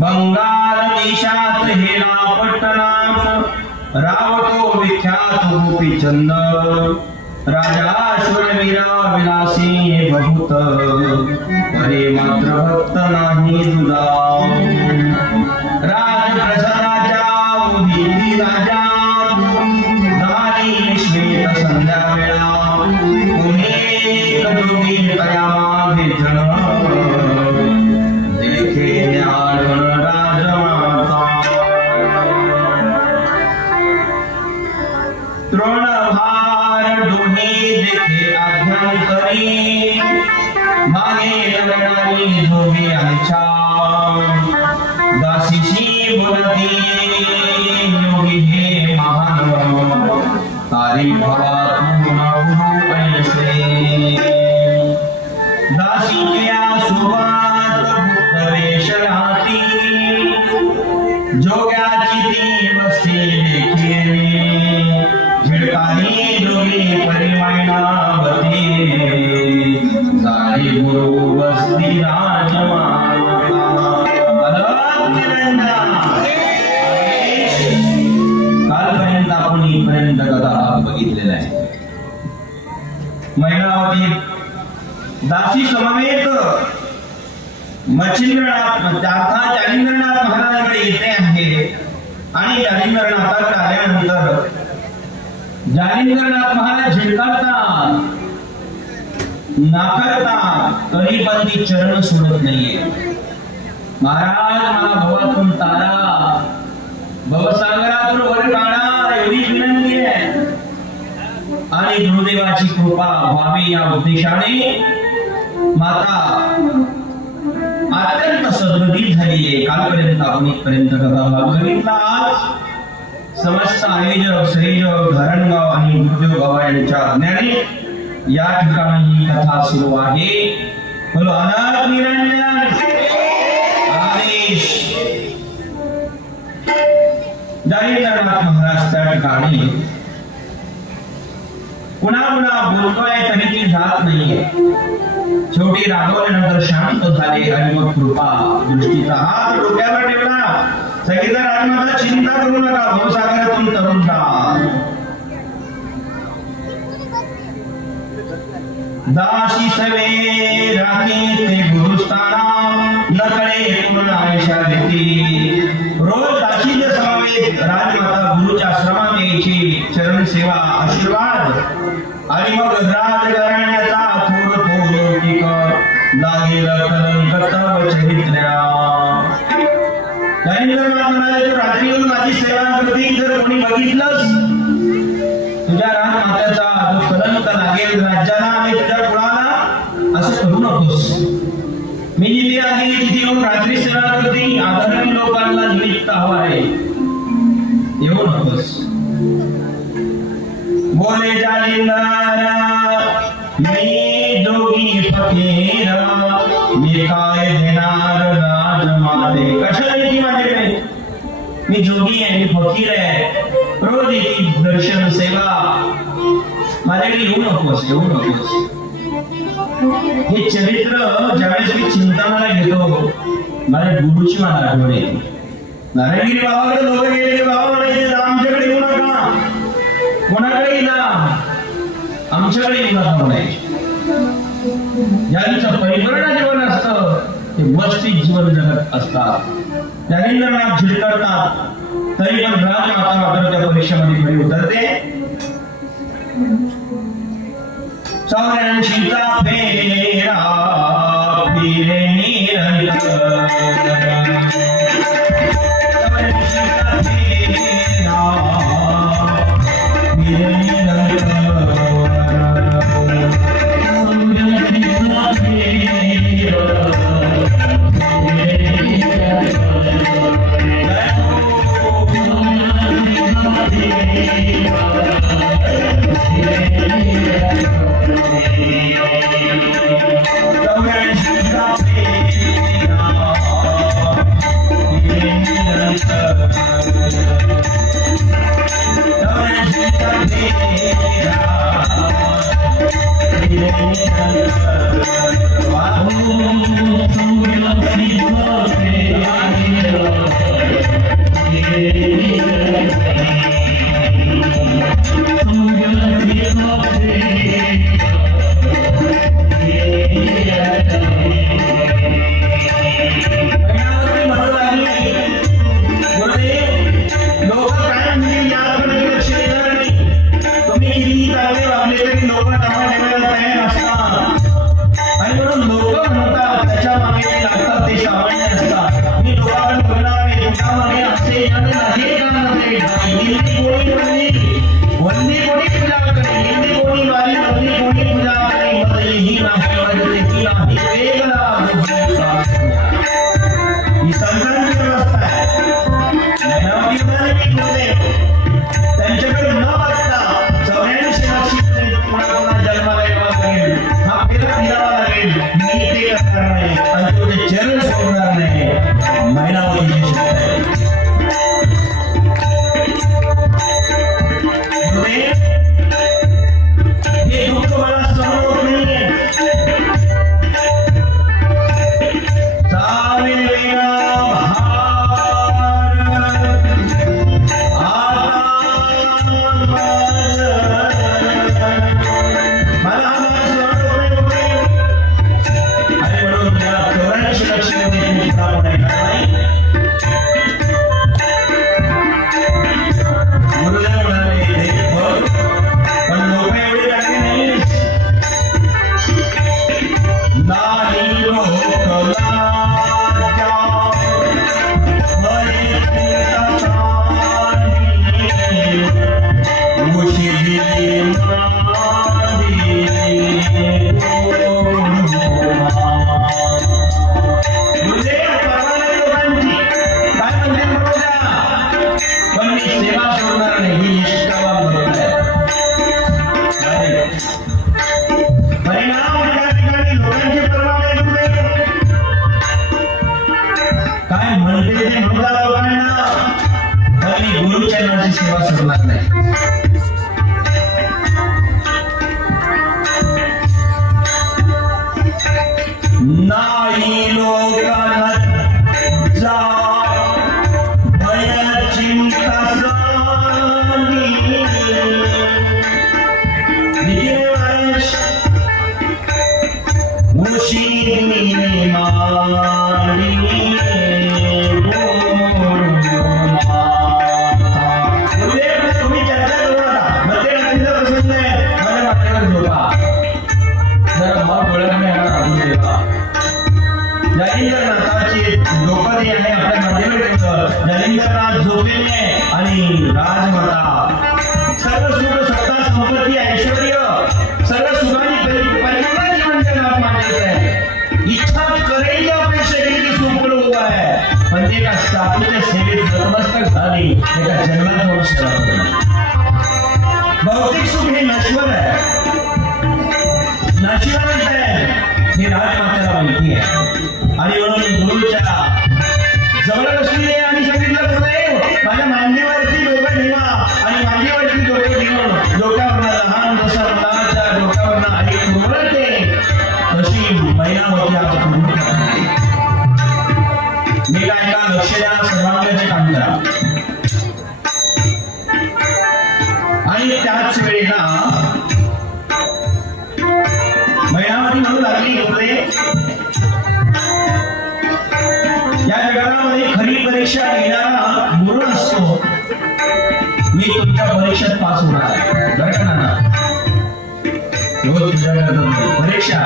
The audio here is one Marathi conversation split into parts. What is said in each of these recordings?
बंगाल देशात हेला पट्टनात रावतो विख्यात गोपीचंद राजा शूरवीरा विलासी बहुत परे मात्र भक्त नाही तुझा राज प्रसादाच्या उदिती राजा दारी श्वेत संध्या वेळा कोणी कटुकी तया मागे जण देखे ज्ञान राजमाता तृणभार दोन्ही देखे आभ्यंतरी मागे लढणारी जोगी आमच्या दासीशी बोलती योगी हे महान तारी भवा तू नाहू ऐसे दासी किया सुवात भूतवेश राहती जोग्याची ती वस्ती देखिले झिडकानी जोगी परिमाणावती जाई गुरु वस्ती राजमाता कालपर्यंत आपण इथपर्यंत कथा बघितलेला आहे. महिनावती दासी समवेत मच्छिंद्रनाथ जालिंद्रनाथ महाराजांकडे येते आहे आणि जालिंद्रनाथाकडे आल्यानंतर जालिंद्रनाथ महाराज झिडकारतात नाकारतात तरी पण ती चरण सोडत नाहीये. महाराज मला भवातून तारा भवसागरातून वर काढा एवढी विनंती आहे आणि गुरुदेवाची कृपा व्हावी या उद्देशाने माता अत्यंत सद्गती झाली आहे. कालपर्यंत आपण इथपर्यंत कथा बघितला. आज समस्त आयोजक संयोजक धरणगाव आणि गुरुदेव गावा यांच्या आज्ञाने या ठिकाणी ही कथा सुरू आहे. बोलो अनाथ निरंजन आदेश. जालिंद्रनाथ महाराज त्या ठिकाणी पुन्हा पुन्हा बोलतोय तरी ती जात नाहीये. शेवटी रागवल्यानंतर शांत झाले आणि मग कृपा दृष्टीचा हात डोक्यावर ठेवला. सगळीजण राजमाता चिंता करू नका, भवसागरातून तरुण दासी सवे राखी ते गुरुस्थाना नकळे पूर्ण आयुष्या देती. रोज दासीच्या समवेत राजमाता गुरुच्या आश्रमात यायची. चरण सेवा आशीर्वाद आणि मग राजघराण्याचा थोर थोर टीक लागेल कलंक तव चरित्र्या. जालिंद्रनाथ म्हणाले तू रात्री येऊन माझी सेवा करते, जर कोणी बघितलंस तुझ्या राजमाताचा जो कलंक लागेल राज्याला आणि तुझ्या कुळाला, असं करू नकोस. मी जिथे आहे तिथे येऊन रात्री सेवा करते. आदरणीय लोक मी जोगी फकीर मी काय देणार राज माते कशाला येते माझ्याकडे मी जोगी आहे मी फकीर आहे रोज येते दर्शन सेवा माझ्याकडे येऊ नकोस हे चरित्र ज्यावेळेस मी चिंतनाला घेतो माझ्या गुरुची मला आठवण येते नारायणगिरी बाबाकडे लोक गेले बाबा म्हणायचे आमच्याकडे येऊ नका कोणाकडे येईल आमच्याकडे येऊ नका म्हणायचे ज्यांचं परिपूर्ण जीवन असतं ते व्यवस्थित जीवन जगत असतात ज्ञानेंद्रनाथ झिडकतात तरी पण राजमाता मात्र त्या परीक्षेमध्ये खरी उतरते 84चा फेरा फिरे निरंतर भौतिक सुख हे नश्वर आहे, नशिवंत आहे हे राजमातेला माहिती आहे. आणि म्हणून गुरुच्या जवळ बसली आणि सांगितलं गुरुदेव माझ्या मांडीवरती डोकं ठेवा आणि मांडीवरती डोकं ठेवून डोक्यावरनं लहान जसं मुलाच्या डोक्यावरनं आई उमरते तशी महिनावती आज मी काय का लक्ष द्या, सर्वांगाचे काम करा. आणि त्याच वेळेला महिनावती म्हणू लागली गुरुदेव या जगामध्ये खरी परीक्षा देणारा गुरु असतो, मी तुमच्या परीक्षेत पास होणार आहे बरं का नाना. रोज तुझ्या परीक्षा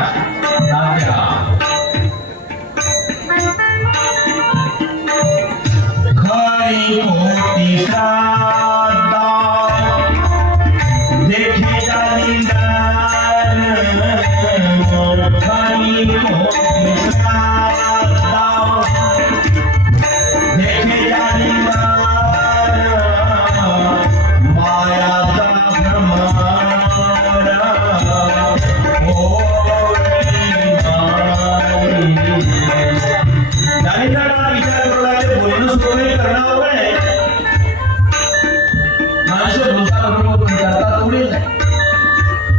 खरी कोटी श्राद्धा देखे जालिंदार, खरी कोटी श्राद्धा देखे जालिंदार, मायाचा भ्रमरा जालिंदाराला विचार करू लागले, बोलणं सोडून करणं अवघड आहे. माणसं बोलतात करतात थोडीच आहे,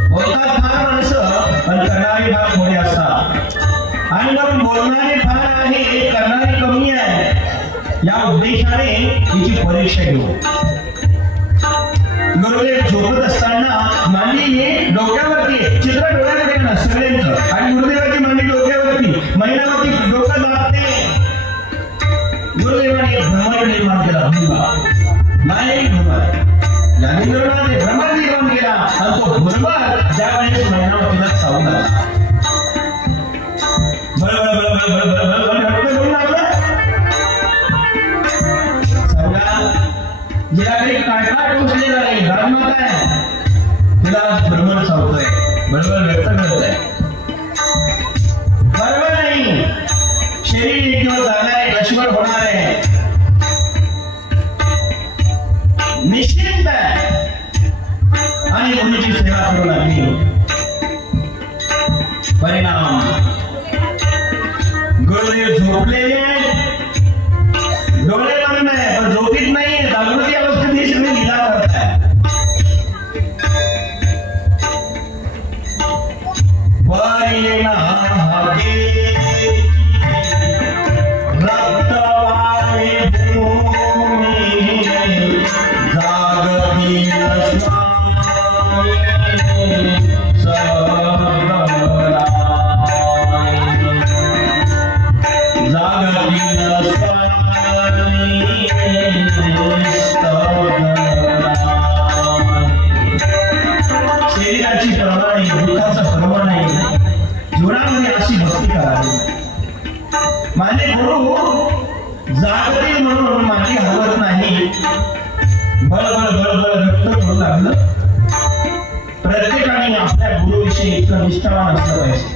बोलतात फार माणसं पण करणारी फार थोडी असतात. आणि म्हणून बोलणारे फार आहे करणारी कमी आहे. या उद्देशाने तिची परीक्षा घेऊ. गुरुदेव झोपत असताना मांडी डोक्यावरती चित्र डोळ्याकडे ना सगळ्यांचं आणि गुरुदेवाची मांडी डोक्यावरती, महिनावरती डोकं दाबते. गुरुदेवाने भ्रमर निर्माण केला, नाही भ्रमर ज्ञानेंद्रनाथाने भ्रमर निर्माण केला आणि तो भ्रमर ज्यावेळेस महिनावतीला चावू लागला जिला काही काढा टोचलेला नाही, राजमाता आहे, तिला भ्रमर चावतोय, बरोबर व्यक्त करतोय. बरोबर नाही, शरीर एक दिवस झालंय, नश्वर होणार आहे, निश्चित आहे. आणि मुलीची सेवा करू लागली. परिणाम गुरुदेव झोपलेले डोळे बंद आहे पण झोपीत नाही, जागृती अवस्थेत ही सगळी लीला करत आहे. शरीराची पर्वा नाही, दुःखाचा पर्वा नाही, जीवनामध्ये अशी भक्ती करावी. माझे गुरु जागतील म्हणून माझी हवत नाही, बळबळ बळबळ व्यक्त करू लागलं. प्रत्येकाने आपल्या गुरुविषयी इतकं निष्ठावान असलं पाहिजे.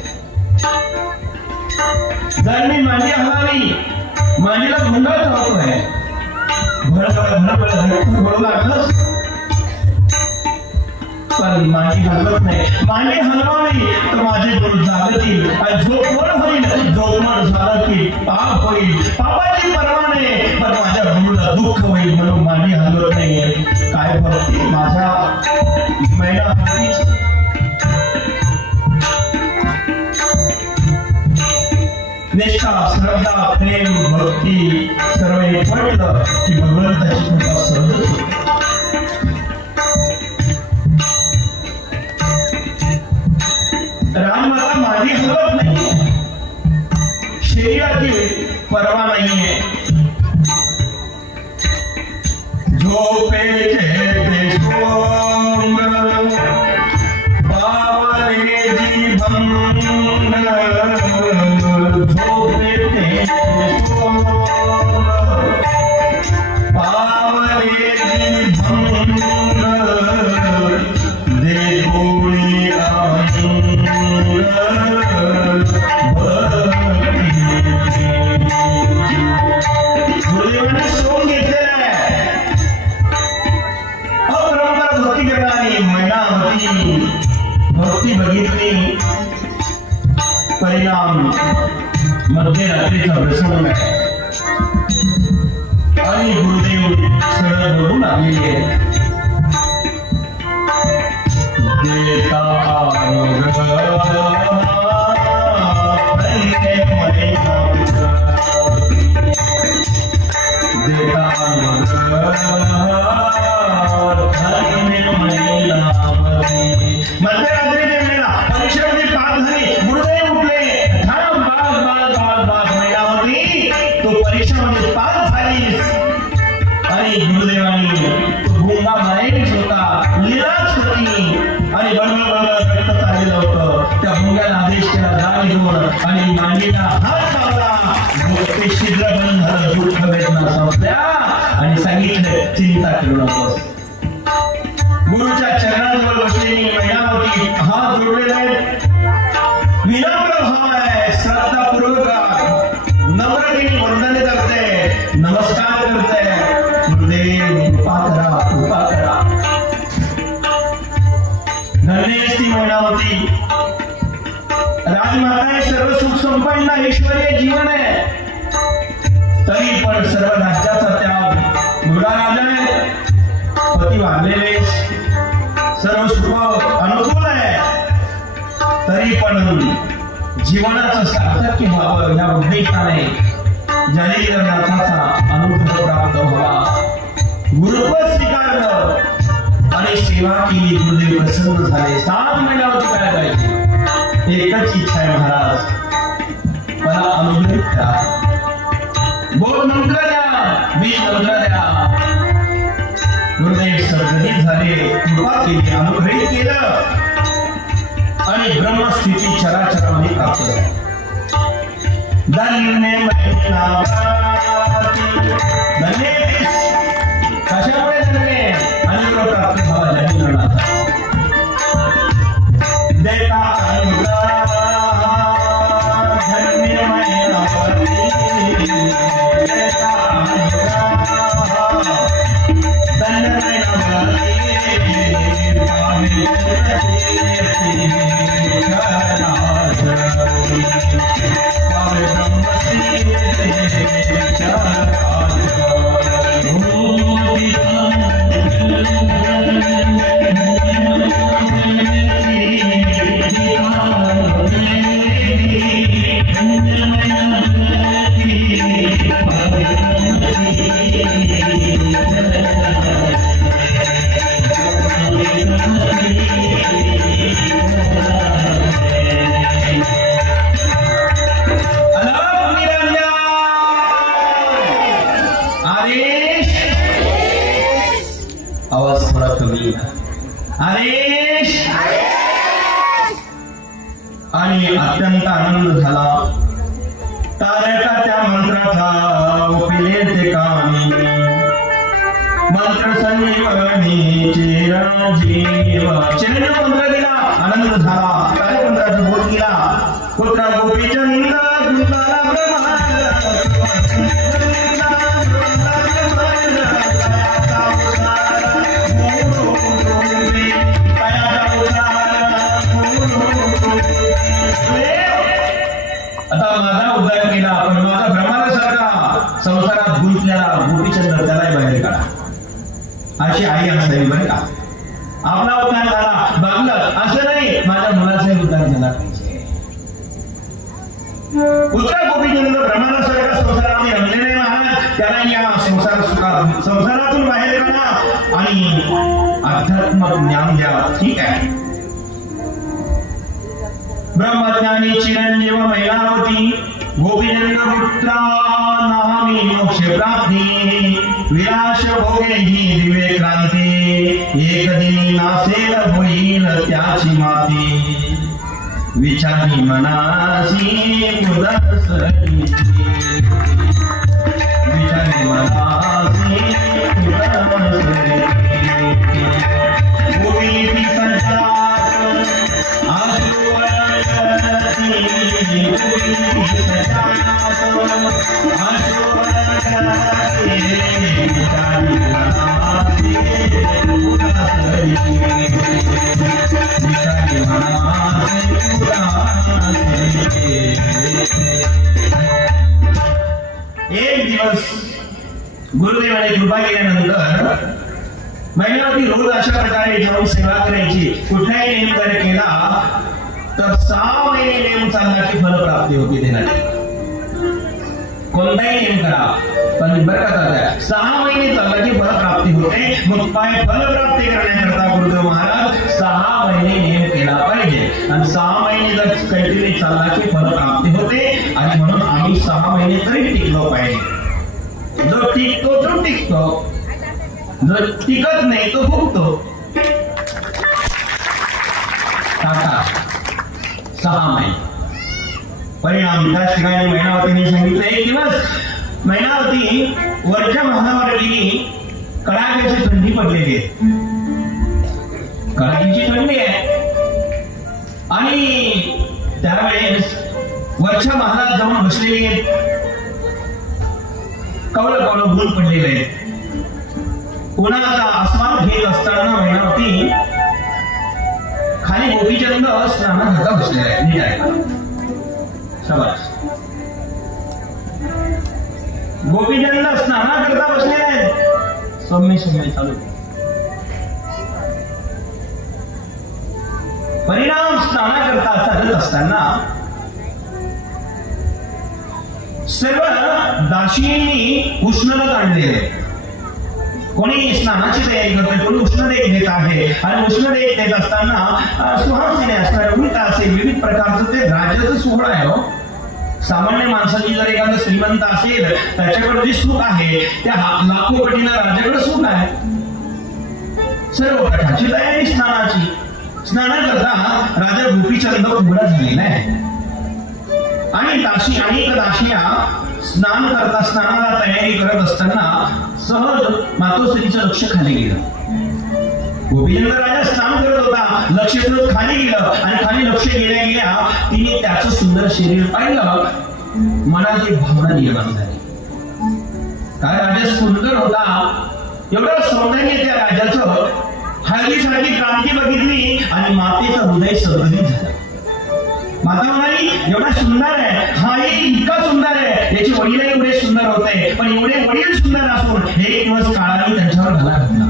जर मी माझी हवावी माझीला गुंडाळ चालतोय, बळबळ बळबळ व्यक्त करू लागलंच पण मांडी हलवत नाही. मांडी हलवावी तर माझे गुरु जागतील आणि झोपवण होईल, झोपवण झालं की पाप होईल, पापाची पर्वा नाही पण माझ्या गुरुला दुःख होईल म्हणून मांडी हलवत नाहीये. काय भक्ती माझा महिना निष्ठा श्रद्धा प्रेम भक्ती सर्व एकवटलं की भगवंताची कृपा सहजच होते. राममाता मांडी हलवत नाही, शरीराची पर्वा नाहीये. झोपेचे ते सोंग पावले जी भंग, झोपेचे सोंग पावले जी भंग, देखोणी गुरुदेवाने सोंग घेतलेला आहे. अपरंपर भक्ती करणारी आणि भक्ती बघितली परिणाम मध्यरात्रीचा प्रसंग आहे आणि गुरुदेव सरळ बोलून आलेले आहेत. देता आणि मांडीला हात लावला, ते शिद्र बंद झालं, दुःख वेदना संपल्या आणि सांगितलं चिंता करू नकोस. गुरुच्या चरणांवर बसलेली मैनावती हात जोडलेले आहेत, विनम्र भाव आहे, श्रद्धापूर्वक नम्रतेने वंदन करते, नमस्कार करते. गुरुदेव कृपा करा, कृपा करा. धन्य असती मैनावती. राजमाता सर्व सुख संपन्न ऐश्वर्य जीवन आहे, तरी पण सर्व राज्याचा त्याग. मुलगा राजा आहे, पती वाढलेले, सर्व सुख अनुकूल आहे, तरी पण जीवनाचं सार्थक्य व्हावं या उद्देशाने जलेन्द्रनाथाचा अनुभव प्राप्त व्हावा. गुरुत्व स्वीकारलं आणि सेवा केली. गुरुदेव प्रसन्न झाले. 7 महिन्यावरती काय पाहिजे? एकच इच्छा आहे महाराज, मला अनुग्रहित करा. बोल मंत्र द्या, बीज मंत्र द्या. गुरुदेव सर्वजित झाले, कृपा केली, अनुग्रहित केलं आणि ब्रह्मस्थिती चराचरामध्ये प्राप्त झाली. धन्य कशामुळे धन्य अनुग्रह प्राप्त झाला जलेन्द्रनाथ. देता आणि अत्यंत आनंद झाला. तारका त्या मंत्राचा उपिले ते कामी, मंत्र संजीवनी चिरंजीव. चिरंजीव मंत्र दिला, आनंद झाला. काय मंत्राचा बोध केला? पुत्र गोपीचंद कृपाला ब्रह्मा आता माझा उद्धार केला, पण माझा ब्रह्मांडासारखा संसारात गुंतलेला गोपीचंद त्यालाही बाहेर काढा, अशी आई असावी बरं का. आपला उद्धार झाला बघलं असं नाही, माझ्या मुलाचाही उद्धार झाला पाहिजे. पुत्र गोपीचंद ब्रह्मांडासारखा संसारामध्ये रमले नाही महाराज, त्याला या संसारातून बाहेर काढा आणि आध्यात्मिक ज्ञान द्या. ठीक आहे. ब्रह्मज्ञानी चिरंजीव मैनावती गोपीचंद पुत्रा नामी मोक्ष प्राप्ती, विलास भोगे ही दिवे क्रांती, एक दिनी नासेल होईल त्याची माती, विचारी मनासी मुदसरी, विचारी मनासी मुदसरी. गोपी संसार एक दिवस गुरुदेवाने कृपा केल्यानंतर महिलावती रोज अशा प्रकारे जाऊन सेवा करायची. कुठलाही नेम जर केला तर 6 महिने नेम चालला की फलप्राप्ती होती देण्याची. कोणताही नेम करा पण बरं का 6 महिने चालला की फलप्राप्ती होते. मग फलप्राप्ती करण्याकरता गुरुदेव महाराज 6 महिने नेम केला पाहिजे आणि 6 महिने जर कंटिन्यू चालला की फलप्राप्ती होते. आणि म्हणून आम्ही 6 महिने तरी टिकलो पाहिजे. जो टिकतो तो टिकतो, जो टिकत नाही तो भुगतो. टाटा 6 महिने परिणाम त्याच ठिकाणी महिनावतीने सांगितलं. एक दिवस महिनावती वरच्या महालावर गेली. कडाक्याची थंडी पडलेली आहे, कडाक्याची थंडी आहे. आणि त्यावेळेस वरच्या महालात जाऊन बसलेली आहेत. कवळ कवळ ऊन पडलेले आहे. उन्हाचा आस्वाद घेत असताना महिनावती खाली गोपीचंद स्नानाकरता बसलेला आहे. नीट आहे शाबास. गोपीचंद स्नानाकरता बसलेले आहेत. सौम्य सौम्य चालू. परिणाम स्नानाकरता चालत असताना सर्व दासींनी उष्णता आणलेले. कोणी स्नानाची तयारी करतोय, कोणी उष्णदेक देत आहे. आणि उष्णदेक देत असताना सुहासिनी असणाऱ्या उलटा असेल विविध प्रकारचं ते राज्याचं सोहळा आहे. सामान्य माणसाची जर एखादं श्रीमंत असेल त्याच्याकडे जे सुख आहे त्या लाखो पटीनं राजाकडे सुख आहे. सर्व प्रकारची तयारी स्नानाची. स्नानाकरता राजा गोपीचंद उघडा झालेला आहे. आणि दासी अनेक दासिया स्नानाला तयारी करत असताना सहज मातोश्रीचं लक्ष खाली गेलं. गोपीचंद राजा स्नान करत होता, लक्ष सहज खाली गेलं. आणि खाली लक्ष गेल्या गेल्या तिने त्याचं सुंदर शरीर पाहिलं. मनात एक भावना निर्माण झाली. काय राजा सुंदर होता, एवढं सौंदर्य त्या राजाचं. हळदीसारखी क्रांती बघितली आणि मातेचं हृदय सदगदित झालं. माता म्हणाली एवढा सुंदर आहे, हाही इतका सुंदर आहे. याचे वडीलही एवढे सुंदर होते, पण एवढे वडील सुंदर असून एक दिवस काळाने त्यांच्यावर घाला घातला.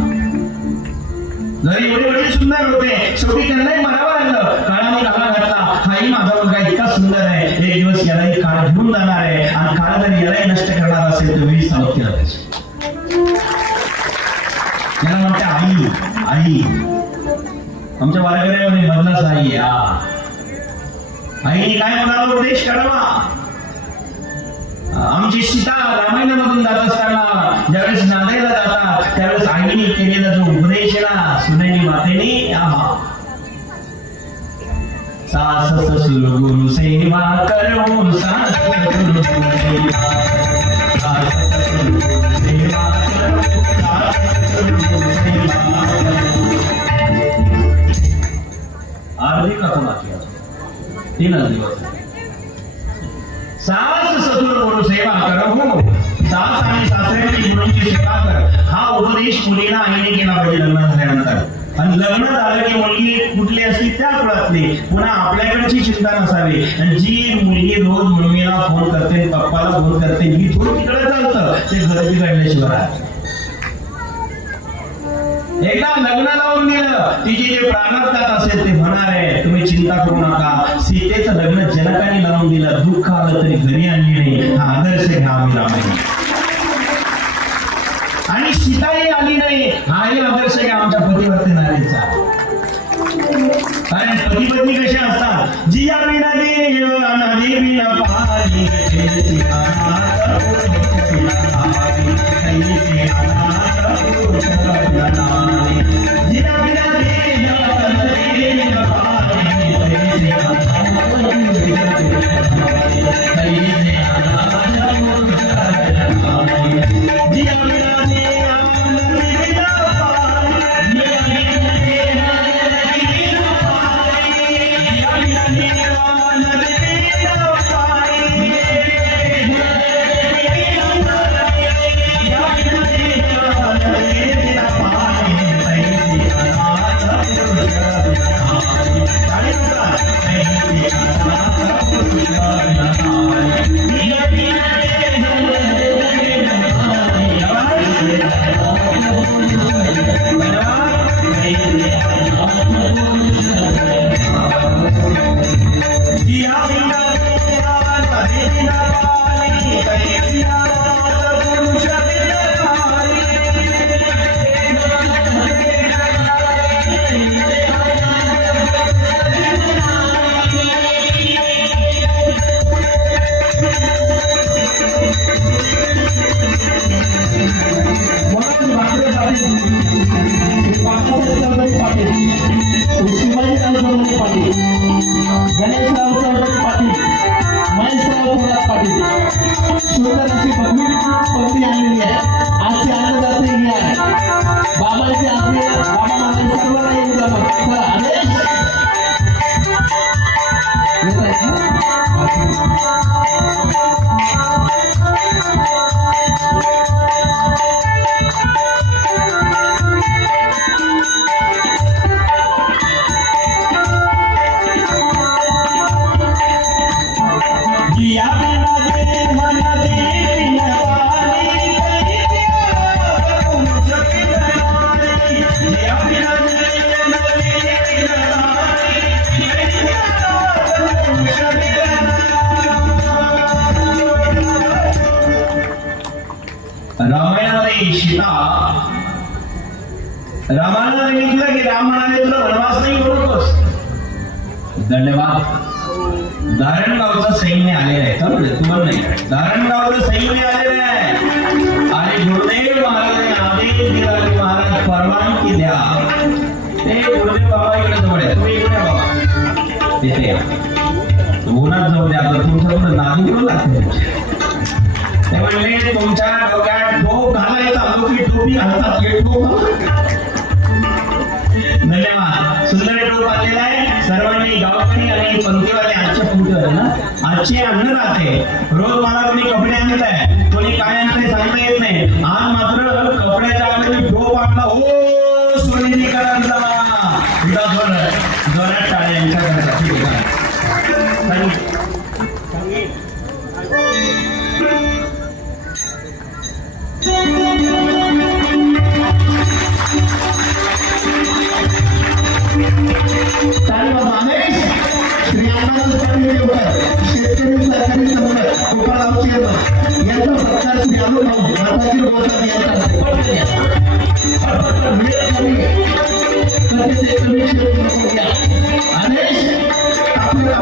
जरी एवढे वडील सुंदर होते शेवटी त्यांनाही मरावं लागलं. काळाने घाला घातला. हाही माझा मुलगा इतका सुंदर आहे, एक दिवस यालाही काळ घेऊन जाणार आहे. आणि काळ जर यालाही नष्ट करणार असेल तर वेळी सावध केला पाहिजे. याला म्हणते आई. आई आमच्या वारकऱ्यामध्ये मधलाच आई. आईने काय म्हणाला उपदेश करावा. आमची सीता रामायणामधून जात असताना ज्यावेळेस नांदायला जातात त्यावेळेस आईने केलेला जो उपदेश ना सुनेनी मातेने सास ससुर गुरु सेवा करून सास ससुर सेवा आरती का बाकी 3 दिवस. सास ससुर गुरु सेवा करो. सास आणि सासऱ्यांची गुरूंची सेवा कर. हा उपदेश मुलीला आईने केला पाहिजे लग्न झाल्यानंतर. आणि लग्न झालं की मुलगी कुठली असली त्या कुळातली. पुन्हा आपल्याकडची चिंता नसावी. आणि जी मुलगी रोज मम्मीला फोन करते, पप्पाला फोन करते, ही थोडं तिकडे चालतं ते घर बिघडल्याशिवाय. एकदा लग्न लावून गेलं तिचे जे प्रारब्धात असेल ते होणार आहे. तुम्ही चिंता करू नका. सीतेचं लग्न जनकाने लावून दिलं, दुःख आलं तरी घरी आणली नाही. हा आदर्श घ्या आम्ही लावला. आणि सीताही आली नाही, हाही आदर्श घ्या आमच्या पतिवर्ती नारीचा. कारण पती पत्नी कशा असतात. जिया बिना देव नदी बिना पाणी रामायणामध्ये सीता रामाला सांगितलं की राम म्हणाले तुला वनवास नाही बरोबरच. धन्यवाद. धारणगावचं सैन्य आलेलं आहे. तुम्हाला नाही धारणगावचं सैन्य आलेलं आहे आणि गुरुदेव महाराजांनी आदेश दिला की महाराज परवानगी द्या. ते गुरुदेव बाबा इकडे जवळ आहे. तुम्ही इकडे बाबा तिथे या. उन्हात जाऊ द्या. आता तुमच्याकडे नादी करू लागते. ते म्हणले तुमच्या डोक्यात टोप घालायचा की टोपी घालतात. धन्यवाद. सुंदर टोप आलेला आहे. सर्वांनी गावकरी आणि पंक्तीवाले आजच्या पुढे ना आजचे अन्न राहते. रोज मला कोणी कपडे आणत आहे कोणी काय आणते सांगता येत नाही. आज मात्र कपड्याच्या आधी टोप आणला. हो सोनेरीकरांचा जोरात टाळ्या यांच्याकरता. ठीक आहे. शेतकरी सरकारी संघटना गोपाळरावची यांचा सत्कार श्री अनुभव माताजी गोसावी यांचा अनेक आपल्या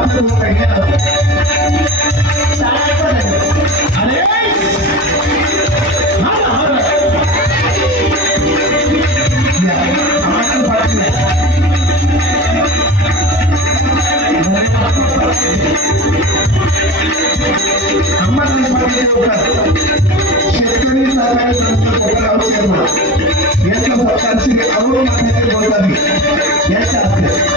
शेतकरी सहकारी संस्था गोपाळराव शर्मा यांच्या सत्कार श्री अनुभव माताजी गोसावी यांच्या हस्ते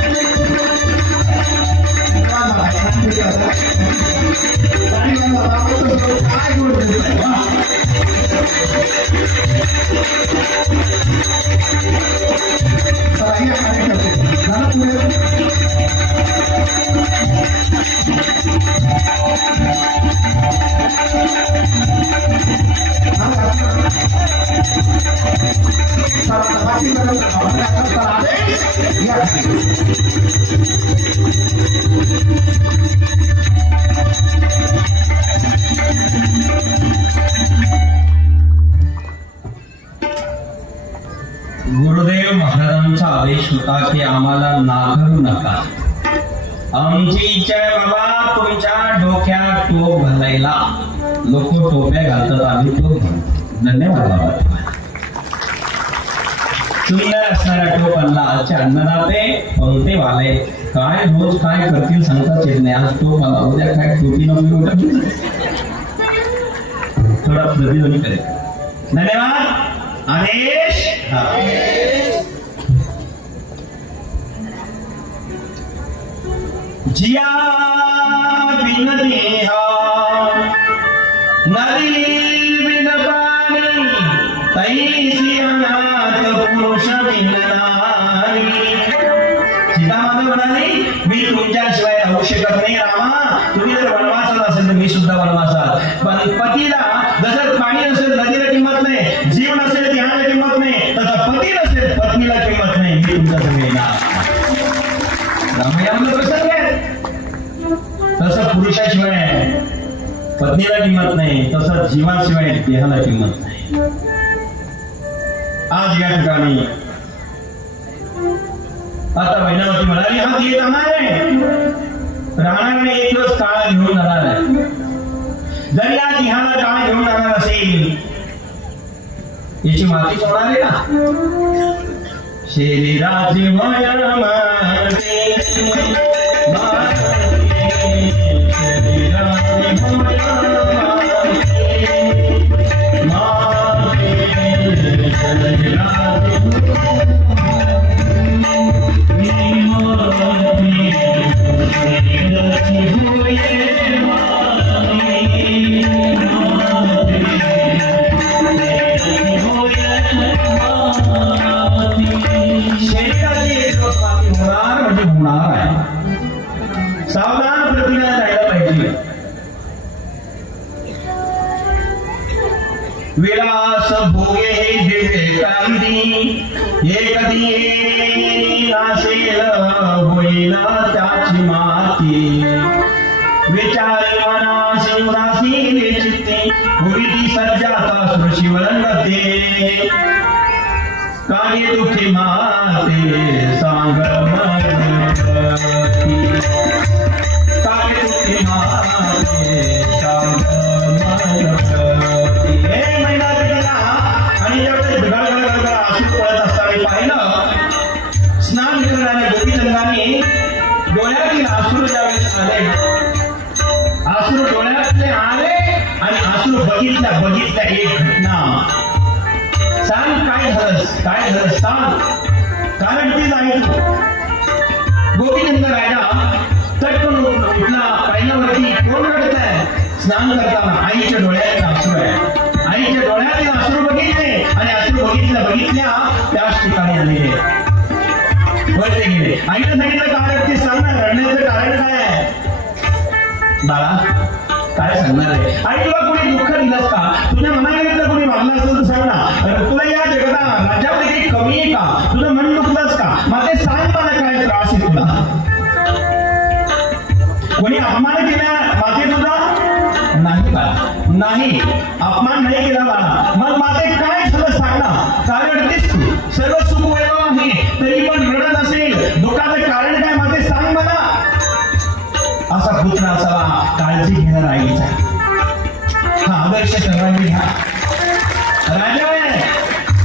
गुरुदेव महाराजांचा आदेश होता की आम्हाला नाकारू नका. आमची इच्छा आहे बाबा तुमच्या डोक्यात टोप घालायला. लोक टोप्या घालतात आम्ही टोप घालतो. धन्यवाद बाबा. सुंदर असणारा टोप आणला. आजचे अन्नदाते पंक्तीवाले काय रोज काय करतील सांगताच येत नाही. आज टोप आला उद्या काय टोपी नव्हती थोडा प्रतिध्वनी करेल. धन्यवाद. आदेश जिया बिन देहा नदी बिन पाणी तैसी अनाथ पुरुष बिन नारी. सीता माता म्हणाली मी तुमच्याशिवाय राहू शकत नाही. रामा तुम्ही जर वनवासात असेल तर मी सुद्धा वनवासात. पण पतीला जसं पाणी नसेल नदीला किंमत नाही. जीव नसेल ध्यानाला किंमत नाही. पत्नीला किंमत नाही, तसंच जीवाशिवाय देहाला किंमत नाही. आज या ठिकाणी आता महिनावती म्हणाली, हा देत आहे राहणार एक दिवस काळ घेऊन जाणार आहे. जर या देहाला काळ घेऊन जाणार असेल, याची माती होणार आहे का? शरीराची सावधान प्रतीला जायला पाहिजे. विलास भोगे दिवे कांदी हे कधी नासेल होईल त्याची माती. विचारी मनासी उदासी चित्ते भूमिती सज्जाता सृष्टी वळंगते. कागे दुखी माते सांग स्नान करणाऱ्या गोपीचंदाने डोळ्यातील आसुर ज्यावेळेस आले, आसुर डोळ्यातले आले आणि आसुर बघितल्या एक घटना. सांग काय झालं सांग, कारण ती जाईल. गोपीचंद राजा चटकन उठला, पहिल्यावरती कोण रडत आहे? स्नान करताना आईच्या डोळ्यात आसुर आहे. आईच्या डोळ्यातील आसुर बघितले आणि आसुर बघितल्या त्याच ठिकाणी आलेले वरते गेले. आईने सांगितलं कारण ते सांग ना, रडण्याचं कारण काय आहे? बाळा काय सांगणार आहे? आई तुला कोणी दुःख दिलंस का? तुझ्या मनाला कोणी मारलं असेल तर सांग ना. तुला या जगता राज्यामध्ये काही कमी आहे का? तुझं मन दुखलंच का? मग ते सांग मला काय त्रास आहे तुला? कोणी अपमान केला माते तुझा? नाही बाळा, नाही अपमान नाही केला बाळा. मग माते काय झालं सांग ना. कारण तेच तू सर्व सुख वैभव आहे तरी पण रडत असेल, दुःखाचं कारण काय माते सांग मला. असा पुत्र असावा काळजी घेणार आईचा. हा आदर्श सर्वांनी घ्या. राजा आहे,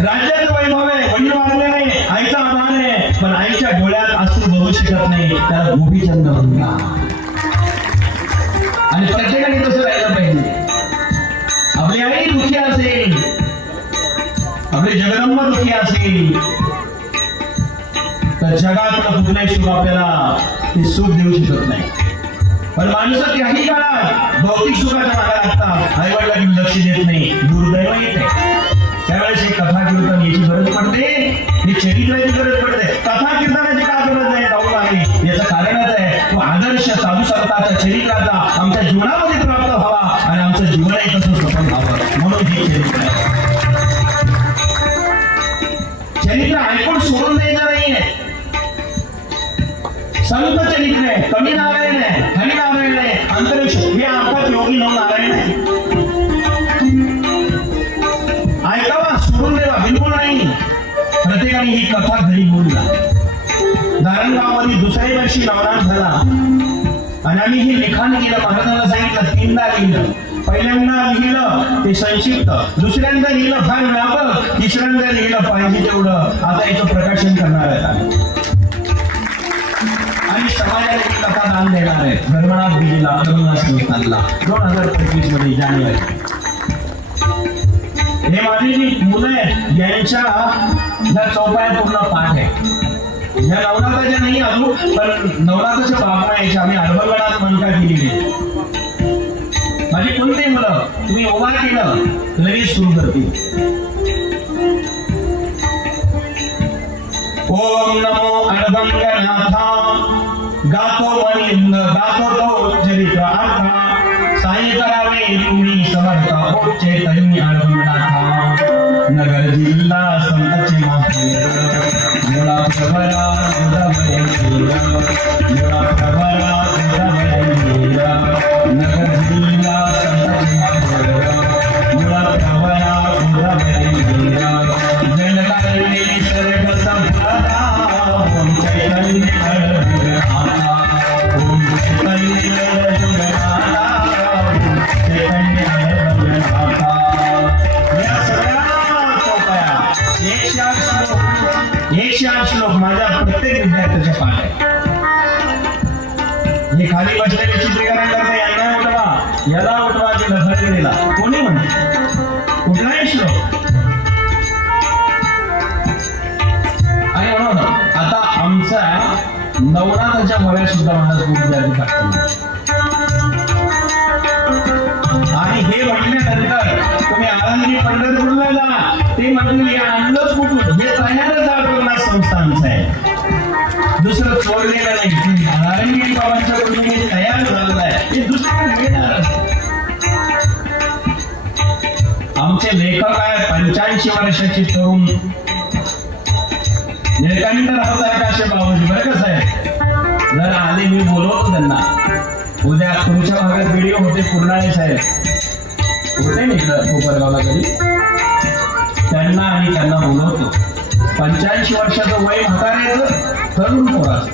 राज्याचं वैभव आहे, वडील वारले आहे, आईचा आधार आहे, पण आईच्या डोळ्यात अश्रू बघू शकत नाही, त्याला गोपीचंद म्हणला. आणि प्रत्येकाने कसं राहिलं पाहिजे? आपली आई दुःखी असेल, आपली जगदंबा दुःखी असेल तर जगातलं कुठलंही सुख आपल्याला ते सुख देऊ शकत नाही. पण माणसं त्याही काळात भौतिक सुखाच्या मागे लागतात, आईवडिलांनी लक्ष देत नाही, दुर्दैव येते. त्यावेळेस एक कथा कीर्तन याची गरज पडते, ही चरित्राची गरज पडते. कथा कीर्तनाची का गरज आहे? डाऊट आहे. याचं कारणच आहे तो आदर्श साधू संतांच्या चरित्राचा आमच्या जीवनामध्ये प्राप्त व्हावा आणि आमचं जीवनही कसं सफल व्हावं म्हणून हे चरित्र आहे. चरित्र ऐकून सोडून द्यायचं नाहीये. संत चरित्र आहे, कमी नारायण आहे, हरिनारायण आहे, अंतरिक्ष हे अर्थात योगी नव नारायण आहे. ऐकावा, सोडून द्यावा बिलकुल नाही. प्रत्येकाने ही कथा घरी बोलला. धारणगावमध्ये दुसऱ्या वर्षी नवरात्र झाला आणि आम्ही हे लिखाण केलं. महाराजांना सांगितलं 3दा लिहिलं. पहिल्यांदा लिहिलं ते संक्षिप्त, दुसऱ्यांदा लिहिलं फार व्यापक, तिसऱ्यांदा लिहिलं पाहिजे तेवढं. आता याचं प्रकाशन करणार आहेत आणि समाजाला ही कथा दान देणार आहे धर्मनाथ बीजेला, करुणा संस्थानला 2025 मध्ये जानेवारी. हे माझी जी मुलं आहेत यांच्या ह्या चौपाया पूर्ण पाठ आहे. ह्या नवरात्राच्या नाही अजून, पण नवरात्राच्या बाबा याच्या आम्ही अडबगडात मनका केलेली. माझी कोणते मुलं तुम्ही उभा केलं लगेच सुरू करतील. ओम नमो अडबंगनाथा गातो मनिंद गातो तो चरित्र अर्था साई करावे तुम्ही समर्थ हो चैतन्य अडबंगनाथा. नगर जिल्हा संतचे माहेर मुळा प्रभरा उदवय मुळा प्रभरा उदवय नगर जिल्हा श्लोक माझ्या प्रत्येक विद्यार्थ्याच्या पाठ आहे. हे खाली बसलेले चित्रीकरण करते, यांना उठवा, याला उठवा, की लसळलेला कोणी म्हणते कुठलाही श्लोक. आणि म्हणून आता आमचा नवरात्राच्या वया सुद्धा मला खूप विद्यार्थी टाकतो. आणि हे म्हटल्यानंतर तुम्ही आळंदी पंढरपूरला जा, ते म्हटले आणलंच कुठून, हे तयारच आठवणार संस्थांचं आहे, दुसरं चोरलेलं नाही. नारायण बाबांच्या कडून हे तयार झालेलं आहे, हे दुसरं घेणार. आमचे लेखक आहे 85 वर्षाचे तरुण निळकंठ रावतारकाशे बाबाजी. बरं का साहेब, जर आले मी बोलवतो त्यांना. उद्या तुमच्या भागात व्हिडिओ होते, पूर्णाळे साहेब होते ना इकडं कोपरगावला कधी, त्यांना आणि त्यांना बोलवतो. 85 वर्षाचं वय म्हाताऱ्याचं, तरुण पोराचं.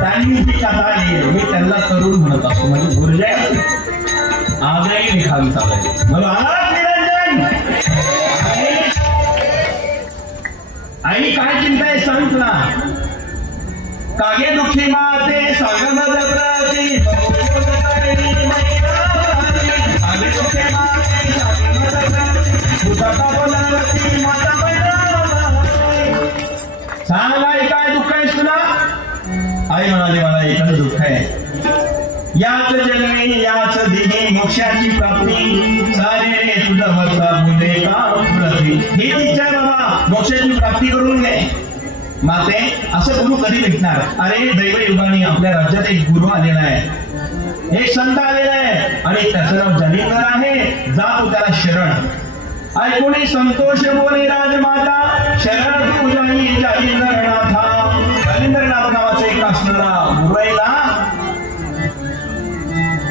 त्यांनी जी कथा लिहिली मी त्यांना तरुण म्हणत असतो, म्हणजे गुरुजय आजही लिखाण चाललंय. म्हणून निरंजन आई काय चिंता आहे सांग तुला. कागे दुखी माते सागमद प्रती सांग आई काय दुःख आहे तुला. आई म्हणाली मला एकच दुःख आहे, याच जन्मी याच देही मोक्षाची प्राप्ती, सारे रे तुझं वरचा मुले का प्रती. हे इच्छा बाबा, मोक्षाची प्राप्ती करून घे. माते असं गुरु कधी भेटणार. अरे दैव युगाने आपल्या राज्यात एक गुरु आलेला आहे, एक संत आलेला आहे, आणि त्याचं नाव जालिंदर आहे. जा तू त्याला शरण. ऐकून संतोष बोले राजमाता, शरण तू जाई जालिंदरनाथा. जालिंदरनाथ नावाचा एक असलेला गुरुला,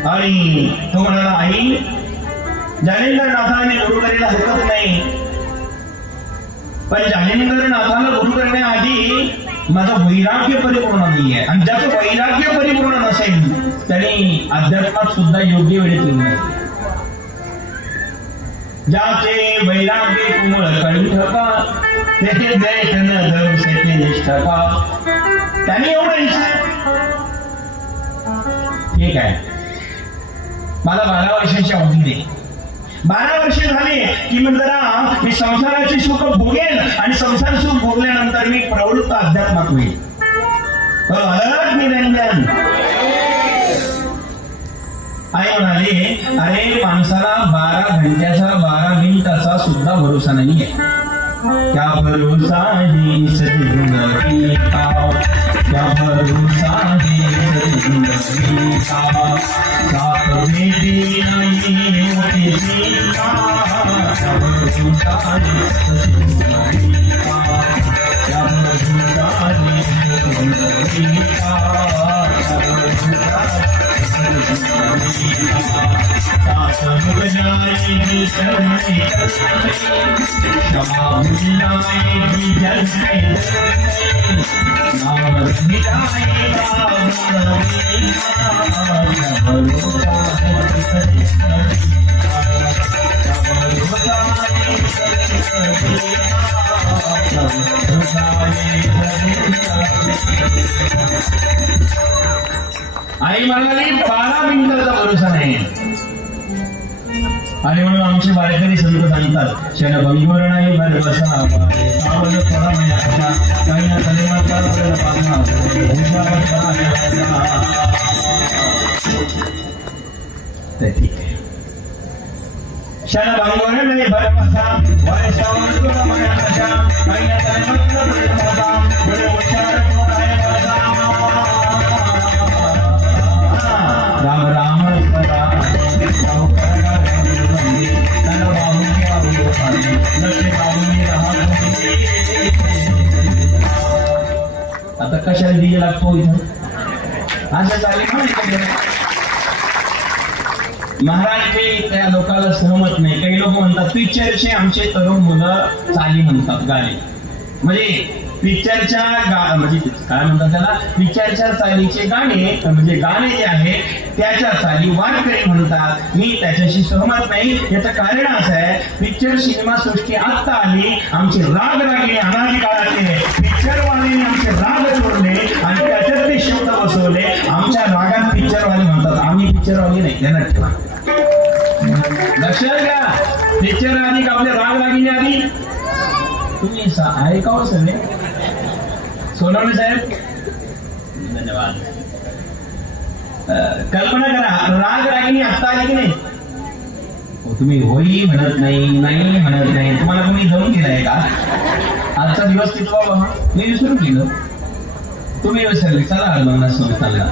आणि तो म्हणाला आई जालिंदरनाथाने गुरु करायला हरकत नाही, पण जालिंदरनाथाला गुरु करण्याआधी माझं वैराग्य परिपूर्ण नाहीये. आणि ज्याचं वैराग्य परिपूर्ण नसेल त्यांनी अध्यात्मात सुद्धा योग्य वेळेत येऊ नये. ज्याचे वैराग्य कुमळ कंठका, तेथे देश न धरू सके निष्ठका. त्यांनी एवढं ठीक आहे, मला 12 वर्षाची अवधी दे. 12 वर्ष झाली की मग जरा मी संसाराची सुख भोगेल, आणि संसार सुख भोगल्यानंतर मी प्रवृत्त अध्यात्मात होईल. निरंजन आई म्हणाले अरे माणसाला 12 घंट्याचा 12 मिनिटाचा सुद्धा भरोसा नाहीये. क्या भरोसा ही सद्गुणी का, क्या भरोसा ही सद्गुणी का, साथ में दीना ये मोती का, क्या भरोसा ही सद्गुणी का, क्या भरोसा ही सद्गुणी का, क्या भरोसा साथ मिल जाएगी शर्मी क्षमा मिलाएगी जलते नाम मिलाएगा आई म्हणाली 12 मिनिटाचा भरोसा नाही. आणि म्हणून आमचे वारकरी संत सांगतात क्षण भंगुर नाही भर बसा सावध थोडा महिना काही ना कलेमाचा ठीक आहे. क्षण भंगुर नाही भर बसा वारे सावध थोडा महिना काही ना कलेमाचा राम राम आता कशाला डीजे लागतो इथं असं चालेल. महाराज ते त्या लोकांना सहमत नाही. काही लोक म्हणतात पिक्चरचे आमचे तरुण मुलं चाली म्हणतात गाणे, म्हणजे पिक्चरच्या म्हणजे काय म्हणतात त्याला, पिक्चरच्या चालीचे गाणे म्हणजे गाणे जे आहे त्याच्या चाली वारकरी म्हणतात. मी त्याच्याशी सहमत नाही. याचं कारण असं आहे, पिक्चर सिनेमा सृष्टी आत्ता आली, आमचे राग रागिणी अनादी काळातले पिक्चरवाले आमचे राग जोडले आणि त्याच्यात ते शब्द बसवले. आमच्या रागात पिक्चरवाले म्हणतात, आम्ही पिक्चरवाले नाही. त्यांना ठेवा लक्षात घ्या, पिक्चर आधी आपले राग रागिणी आधी. तुम्ही ऐकावं सगळे. सोनवणे साहेब धन्यवाद. कल्पना करा, राग रागिणी आत्ता आली की नाही? तुम्ही होई म्हणत नाही, नाही म्हणत नाही. तुम्हाला कोणी जमून केलंय का? आजचा दिवस किती बाबा मी विसरून गेलो, तुम्ही विसरले. चला मग संस्थानला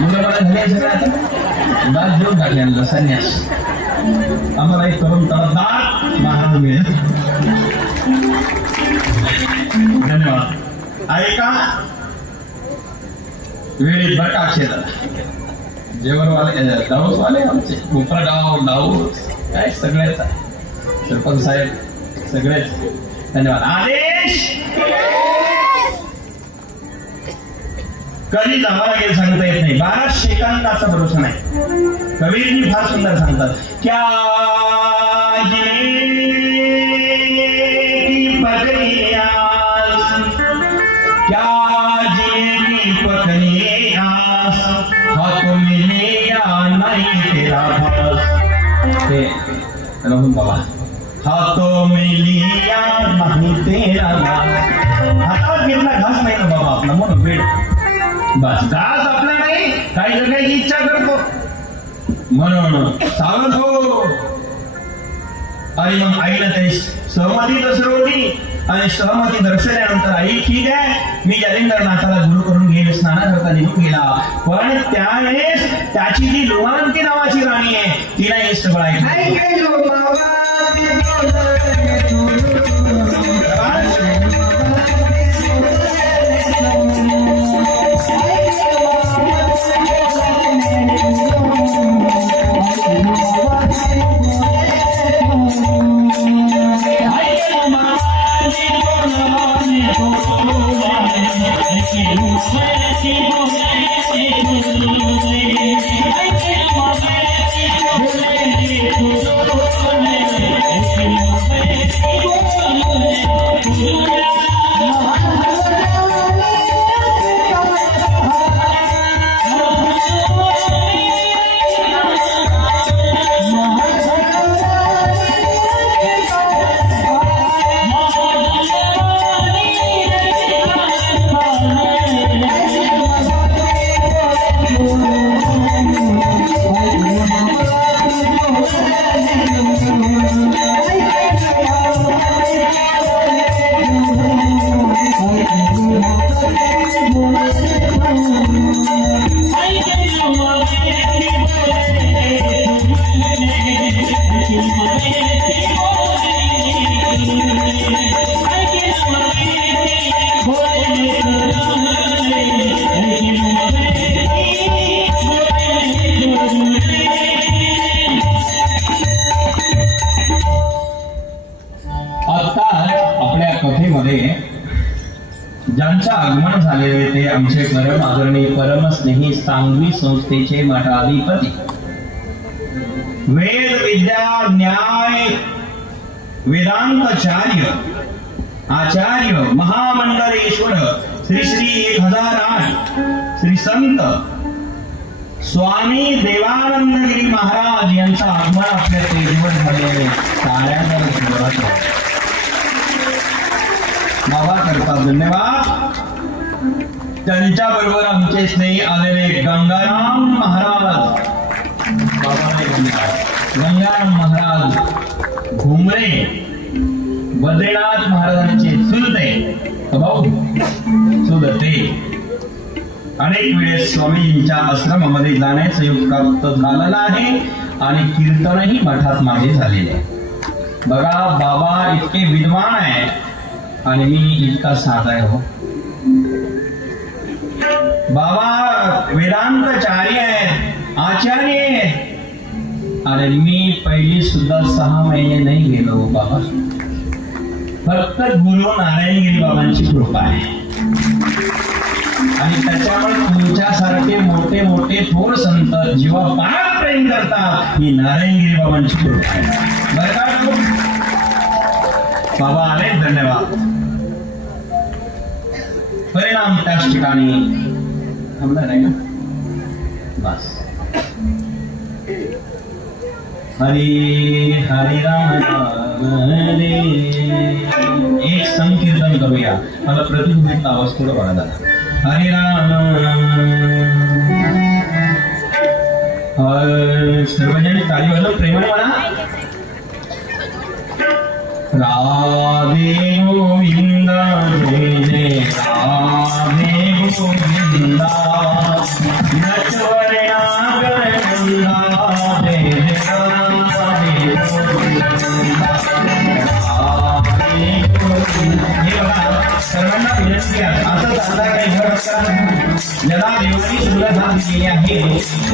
मुलं मला झाले सगळं आता दात देऊन टाकले संन्यास. आम्हाला एक करून दात महाराज मिळेल. धन्यवाद. ऐका वेळेत बरं का अक्षयला जेवणवाले दाऊसवाले आमचे कोपरगाव दाऊस काय सगळ्याच आहे, सरपंच साहेब सगळेच धन्यवाद. आदेश कधी जावं लागेल सांगता येत नाही. 12 सेकंदाचा भरोसा नाही. कबीरजी फार सुंदर सांगतात, क्या हाथों में लिया नहीं तेरा हातात घेतला घास नाही ना बाबा आपला, म्हणून वेळ बस घास आपला नाही, काही जगायची इच्छा करतो म्हणून सावध हो. आणि मग आईला ते सहमती दर्शवली आणि सहमती दर्शवल्यानंतर आई ठीक आहे मी जालिंदरनाथाला गुरु करून घेईल, स्नानाकरता निघून गेला. पण त्यावेळेस त्याची जी लुहांती नावाची राणी आहे तिला हे सगळं ज्यांचं आगमन झालेले ते आमचे परम आदरणीय परमस्नेही सांगवी संस्थेचे मठाधिपती, वेद विद्या न्याय वेदांताचार्य आचार्य महामंडलेश्वर श्री श्री 1008 श्री संत स्वामी देवानंदगिरी महाराज यांचं आगमन आपल्या तेजवर झालेले साऱ्यांना बाबा करतात. धन्यवाद. त्यांच्या बरोबर आमचे स्नेही आलेले गंगाराम महाराज, गंगाराम महाराज घुमरे, बद्रीनाथ महाराजांचे चुलते भाऊ चुलते, अनेक वेळेस स्वामीजींच्या आश्रमामध्ये जाण्याचं योग प्राप्त झालेला आहे आणि कीर्तनही मठात मागे झालेले आहे. बघा बाबा इतके विद्वान आहे आणि मी इतका साधा आहे. हो बाबा वेदांताचार्य आहेत, आचार्य आहेत, अरे मी पहिली सुद्धा 6 महिने नाही गेलो बाबा. फक्त गुरु नारायणगिरी बाबांची कृपा आहे आणि त्याच्यामुळे तुमच्यासारखे मोठे मोठे थोर संत जीवापाड प्रेम करतात ही नारायणगिरी बाबांची कृपा आहे. बरं का बाबा आले. धन्यवाद. परिणाम त्याच ठिकाणी थांबला नाही ना. बस हरी हरी राम हरे. एक संकीर्तन करूया. मला प्रतिभूतीचा आवाज थोडा वाढला. हरे राम. सर्वजण ताली वाजवून प्रेमाने म्हणा. राधे गोविंद जय जय राधे गोविंद. नटवरना गंगा जय जय राधे सर्वांना विनंती आहे. असं चालता काही घर ज्याला देवानी सुरुवात केली आहे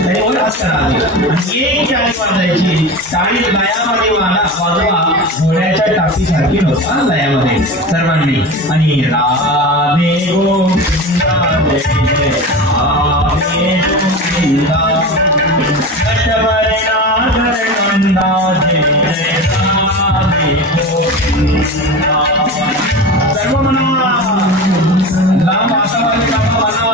त्याच्यावर असं राहते. एक टाळी वाजायची. टाळी लयामध्ये वाजवा. घोड्याच्या टाकीसारखी होता लयामध्ये सर्वांनी. आणि राधे गोविंदा जय जय राधे गोविंदा. नटवरना गंगा जय जय राधे गोविंदा. सर्व म्हणा. लांब आसावाले कामा म्हणा.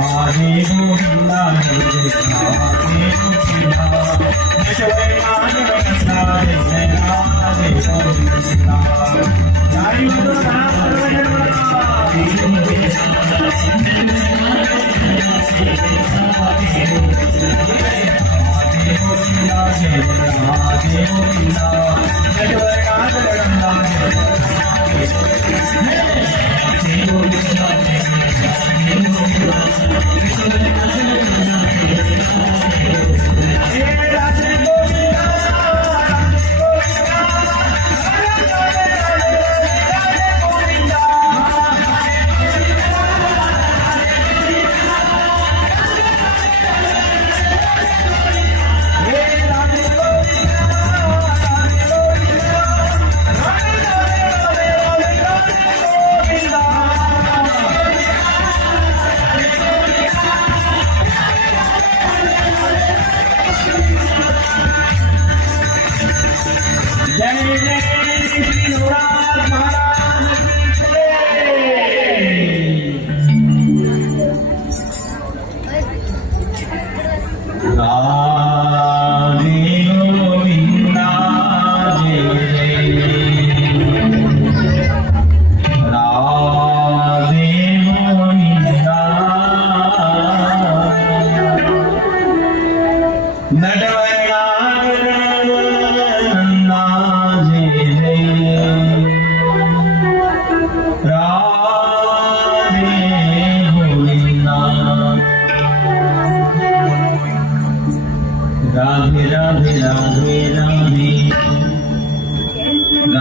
राधे गोविंदा जय राधे गोविंदा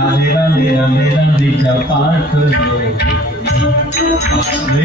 जय राधे गोविंदा जय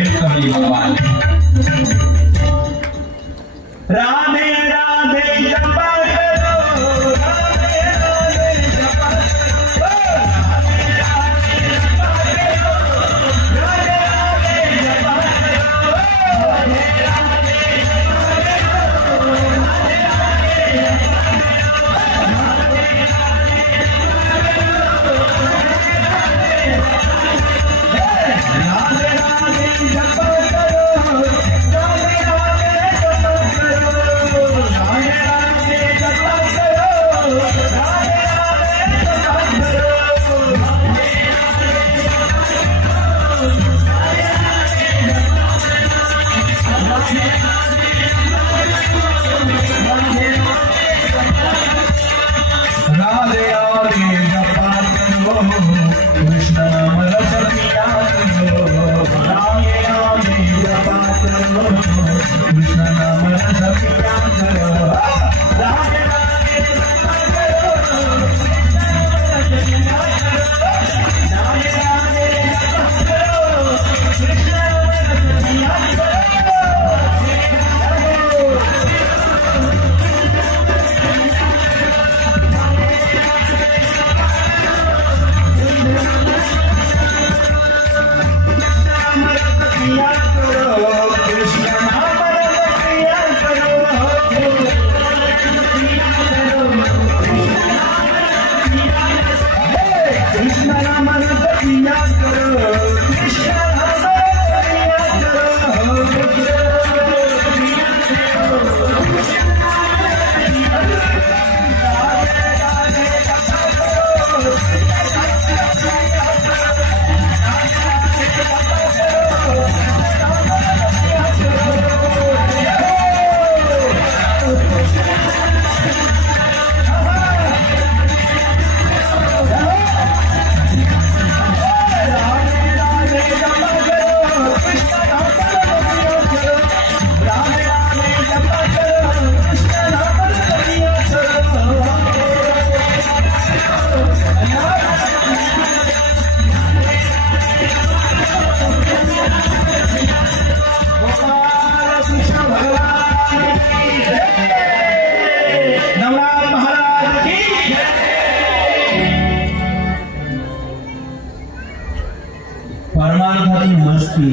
परमार्थातील मस्ती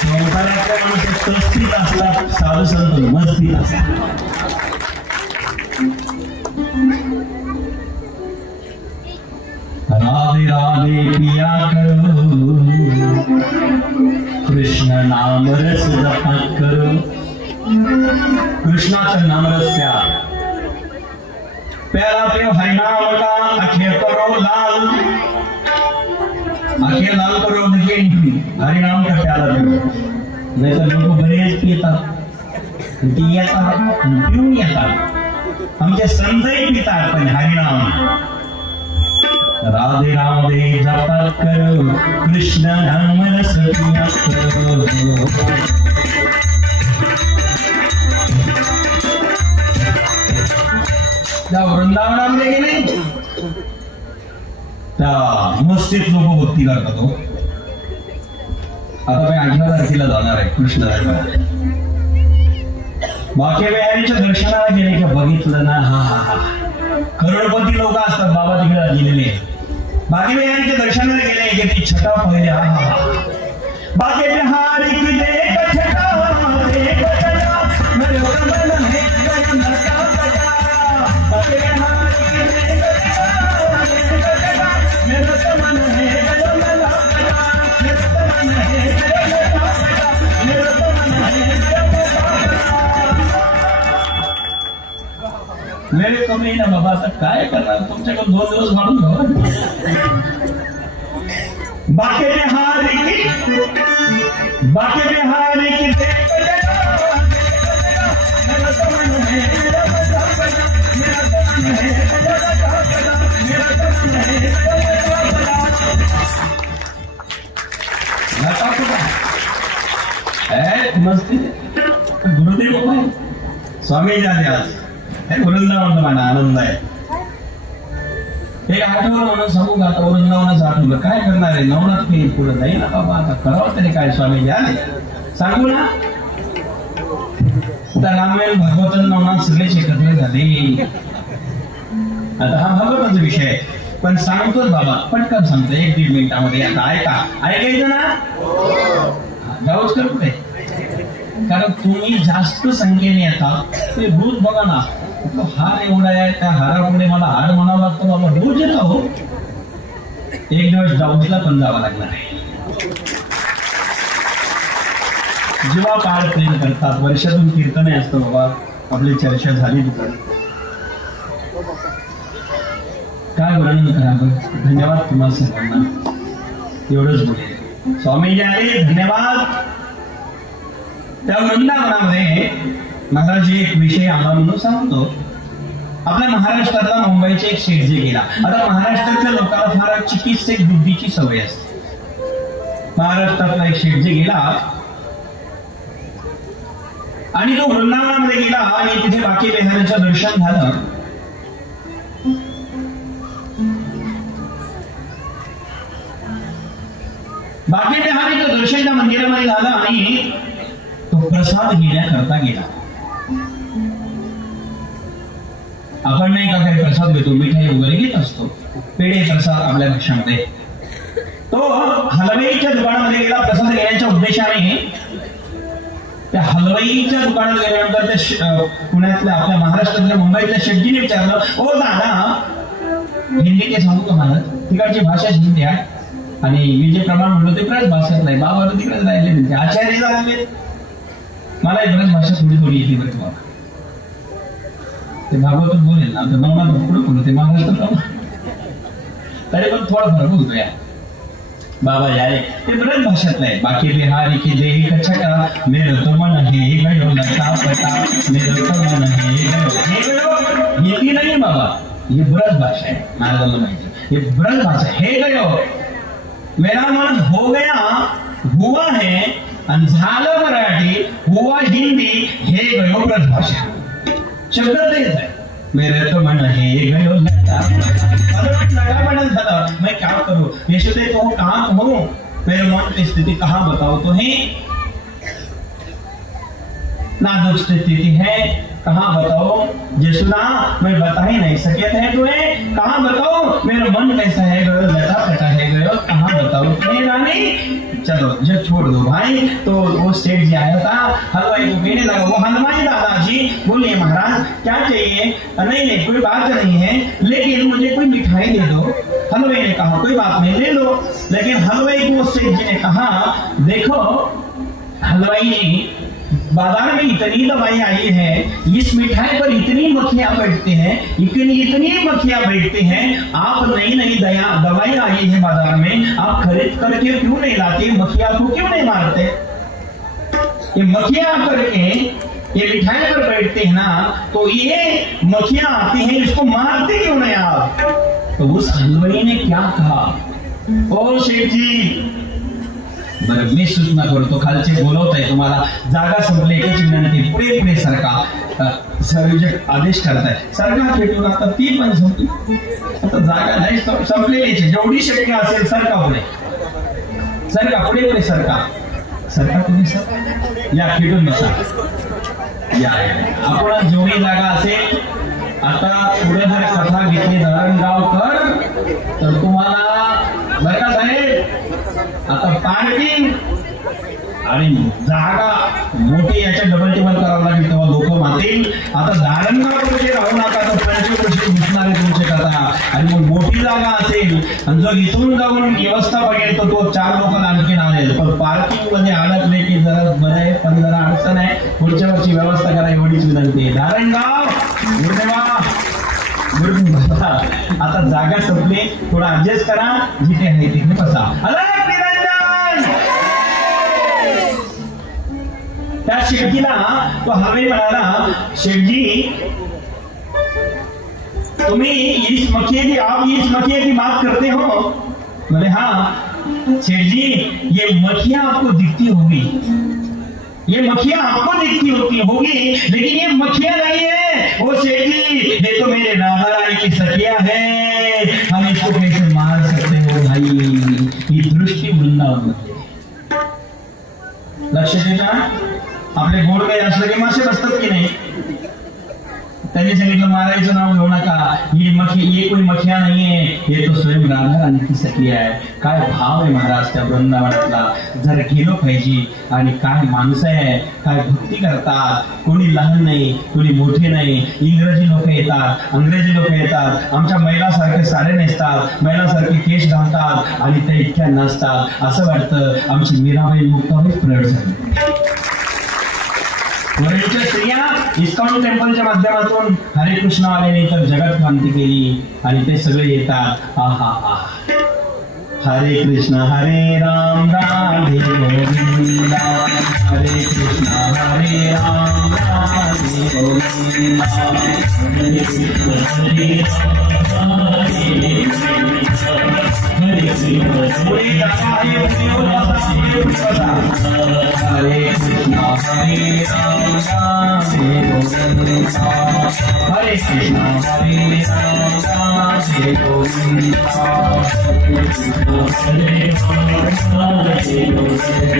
संसारातल्या माणूस तस्तीत असतात, साधू संत मस्तीत असतात. राधे राधे पिया करो कृष्ण नामरस जपा करो, कृष्णाचं नामरस प्या, प्याला पिओ हरिनाम का, आखे करो लाल, आखे लाल करो म्हणजे हरिनाम का प्याला पिओ. नाही तर लोक बरेच पितात, ती येतात पिऊन येतात, आमचे संतही पितात, पण हरिनाम राधे राधे जपा करो, कृष्ण नामरस पिया करो. त्या वृंदावनामध्ये गेले, त्या मस्तीत लोक भक्ती करतात. हो आता मी 18 तारखेला जाणार आहे कृष्ण दर्शनाला. बाकी बिहारीच्या दर्शनाला गेले की बघितलं ना, हा हा हा करोडपती लोक असतात बाबा तिकडे गेलेले. बाकी बिहारीच्या दर्शनाला गेले की ती छटा पहिले, हा हा बाकी बिहारी की देख छटा देख छटा मेरे मन है गगन का छटा, बाकी बिहारी की देख छटा देख छटा मेरे मन है गगन का छटा, मेरे मन है गगन का छटा, मेरे मन है गगन का छटा. वेळ कमी ना बाबा, आता काय करणार, तुमच्याकडे 2 दिवस मारून घ्या. बाके बिहारी की मस्ती गुरुदेव स्वामी झाले आज वृंदावन म्हणा आनंद आहे. एक आठवलं म्हणून सांगू का, आता वृंदावनाचं आठवलं, काय करणार आहे, नवनाथ काही पुढे जाईल ना बाबा, आता करावं तरी काय, स्वामी आले सांगू ना. आता रामायण भागवत नवनाथ सगळेच एकत्र झाले. आता हा भागवताचा विषय आहे, पण सांगतोच बाबा, पटकन सांगतो 1-1.5 मिनिटामध्ये. आता ऐकायचं ना, जाऊच करतोय, कारण तुम्ही जास्त संख्येने येतात. ते रोज बघा ना, हार एवढा आहे, त्या हारापुढे मला हार म्हणावं लागतं बाबा, रोज येतो. हो एक दिवस जाऊसला पण जावं लागणार आहे. जेव्हा पाळ प्रेम करतात, वर्षातून कीर्तने असतं बाबा, आपली चर्चा झाली तिथं, काय वर्णन करावं. धन्यवाद तुम्हाला सर्वांना, एवढंच बोले. स्वामीजी आले, धन्यवाद. त्या वृंदावनामध्ये महाराज एक विषय आला म्हणून सांगतो. आपल्या महाराष्ट्रातला मुंबईचे एक शेठजी गेला. आता महाराष्ट्रातल्या लोकांना फार चिकित्सक बुद्धीची सवय असते. महाराष्ट्रातला एक शेठजी गेला आणि तो वृंदावनामध्ये गेला आणि तिथे बाकी बिहारीचं दर्शन झालं. बाकी बिहारीचं दर्शन त्या मंदिरामध्ये झालं आणि तो प्रसाद घेण्याकरता गेला. आपण नाही का काही प्रसाद घेतो, मिठाई वगैरे घेत असतो, पेढे प्रसाद आपल्या पक्षामध्ये. तो हलवाईच्या दुकानामध्ये गेला प्रसाद घेण्याच्या उद्देशाने. त्या हलवाईच्या दुकानात गेल्यानंतर त्या पुण्यातल्या आपल्या महाराष्ट्रातल्या मुंबईतल्या शेटजीने विचारलं, ओ दादा, हिंदी ते सांगू तुम्हाला, तिकडची भाषा हिंदी आहे आणि मी जे प्रमाण म्हणलो ते ब्रज भाषेत नाही. बाबा तिकडेच राहिले, म्हणजे आचार्य झाले, मला ब्रज भाषा थोडी थोडी येते बरं तुम्हाला. ते भागवत बोलेल ना, तर नवनाथ पुढे बोलते महाराष्ट्रात, तरी पण थोडं फरक होतो या बाबा यारे. ते ब्रज भाषेतलं आहे. बाकी बिहारी की देही कछटा मेरे तो मन है गयो लता पटा, मेरे तो मन है गयो. हिंदी नाही बाबा, ये ब्रज भाषा है. महाराजांना माहिती, ये ब्रज भाषा. हे गयो मेरा मन हो गया, हुआ है, आणि झालं मराठी, हुआ हिंदी, हे गयो ब्रज भाषा. शब्द तेच आहे. मेरे तो मन है गयो लता झालं. मैं क्या करूं, यशोदे तो कहाँ कहूं, मेरे मन की स्थिति कहाँ बताओ तुम्हें. नाजुक स्थिति है, कहाँ बताओ जसुना, मैं बता ही नहीं सके थे तुम्हें. कहाँ बताओ मेरा मन कैसा है गयो, लता पटा है गयो, कहाँ बताओ तुम्हें रानी. चलो जो छोड़ दो भाई. तो वो सेठ जी आया था, हलवाई को कहने लगा, वो हलवाई दादाजी बोलिए महाराज क्या चाहिए. नहीं कोई बात नहीं है, लेकिन मुझे कोई मिठाई दे दो. हलवाई ने कहा कोई बात नहीं ले लो, लेकिन हलवाई को सेठ जी ने कहा देखो हलवाई जी, बाजार में इतनी दवाई आई है, इस मिठाई पर इतनी मक्खियां बैठते हैं, इतनी मक्खियां बैठते हैं, आप नई नई दवाई आई है बाजार में, आप खरीद करके क्यों नहीं लाते, मक्खियां को क्यों नहीं मारते? ये मक्खियां करके ये मिठाई पर बैठते हैं ना, तो ये मक्खियां आती हैं, इसको मारते क्यों नहीं आप? तो उस हलवाई ने क्या कहा, ओ शेठ जी बरं मी सूचना करतो, खालचे बोलवत आहे तुम्हाला, जागा संपली एकच विनंती, पुढे पुढे सरका, सर आदेश करताय सरका, भेटून आता ती पण संपली, आता जागा नाही संपलेली, जेवढी शक्य असेल सरका पुढे, सरका पुढे पुढे सरका, सरका तुम्ही सर या खेटून बसा, या आपण जेवढी जागा असेल, आता पुढे जर कथा घेतली धरणगावकर तर तुम्हाला बरं का साहेब, आता पार्किंग आणि जागा मोठी याच्या डबल टेबल करावं लागेल, तेव्हा लोक मातील, आता धरणगावकडे राहू नका, तर पंचवर्षी घुसणारे तुमचे कथा, आणि मग मोठी जागा असेल आणि जर इथून जाऊन व्यवस्था बघेल तर तो 4 लोक आणखीन आणेल, पण पार्किंग मध्ये अडकले की जरा बरं आहे, पण जरा अडचण आहे, पुढच्या वर्षी व्यवस्था करा एवढीच विनंती आहे. धरणगाव आता जागा संपली, थोडा ऍडजस्ट करा, जिथे आहे तिथे बसा. त्या शेठजीला तो हलवाई म्हणाला, शेठजी तुम्ही इस मक्खिए की बात करते हो? बोले हाँ सेठ जी, ये मक्खियां आपको दिखती होगी, ये मक्खियां आपको दिखती होगी, लेकिन ये मक्खियां नहीं है वो सेठ जी, ये तो मेरे राधा रानी की सखिया है, हम इसको कैसे मार सकते हो भाई, ये दृष्टि वृंदावन लक्ष देता, आपले गोड काही असलं की मासे बसतात की नाही, त्यांनी सांगितलं मारायचं नाव घेऊ नका, ये कोई मक्खिया नहीं है, ये तो स्वयं राधा रानी की सखिया आहे. काय भाव आहे महाराज त्या वृंदावनातला, जर गेलो पाहिजे, आणि काय माणसं आहे, काय भक्ती करतात, कोणी लहान नाही कोणी मोठे नाही, इंग्रजी लोक येतात, अंग्रेजी लोक येतात, आमच्या महिलासारखे साडे नेसतात, महिलासारखे केस घालतात, आणि त्या इतक्या नाचतात, असं वाटतं आमची मीराबाई मुक्ताबाई प्रगट झाली. वरच्या स्त्रिया इस्कॉन टेम्पलच्या माध्यमातून हरे कृष्ण आल्याने तर जगत क्रांती केली, आणि ते सगळे येतात, आहा हा, हरे कृष्ण हरे राम राधे गोविंदा, हरे कृष्ण हरे राम राधे गोविंदा, हरे कृष्ण हरे राम राधे गोविंदा, हरे कृष्ण हरे राम हरे कृष्ण हरे राम राधे गोविंदा, हरे कृष्ण हरे राम राधे गोविंदा, हरे राम राधे गोविंदा, हरे कृष्ण हरे राम राधे गोविंदा,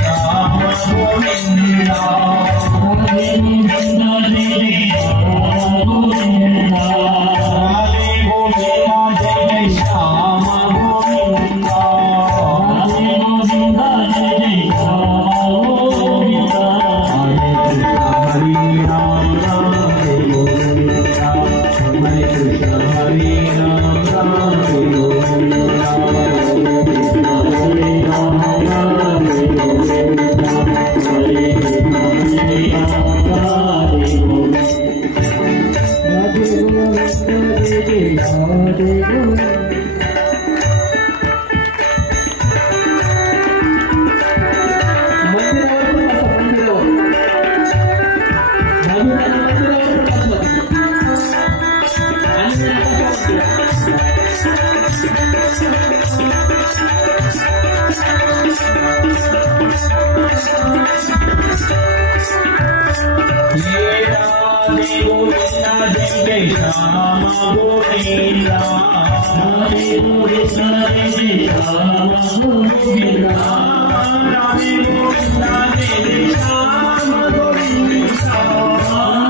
हे राधे गोविंदा जय श्याम गोविंदा, हरे गोविंदा जय श्याम गोविंदा, हरे गोविंदा जय श्याम गोविंदा, हरे गोविंदा जय श्याम गोविंदा, हरे राम राधे गोविंदा, हरे कृष्ण हरे राम राधे गोविंदा, हरे राम राधे गोविंदा, हरे कृष्ण हरे राम राधे गोविंदा, राधे गोविंदा जय श्याम गोविंदा, हरे गोविंदा जय श्याम गोविंदा, हरे गोविंदा जय श्याम गोविंदा,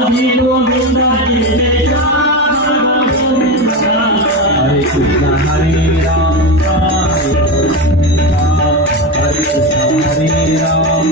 हरे गोविंदा जय श्याम गोविंदा, हरे कृष्ण हरे राम राधे गोविंदा, हरे कृष्ण हरे राम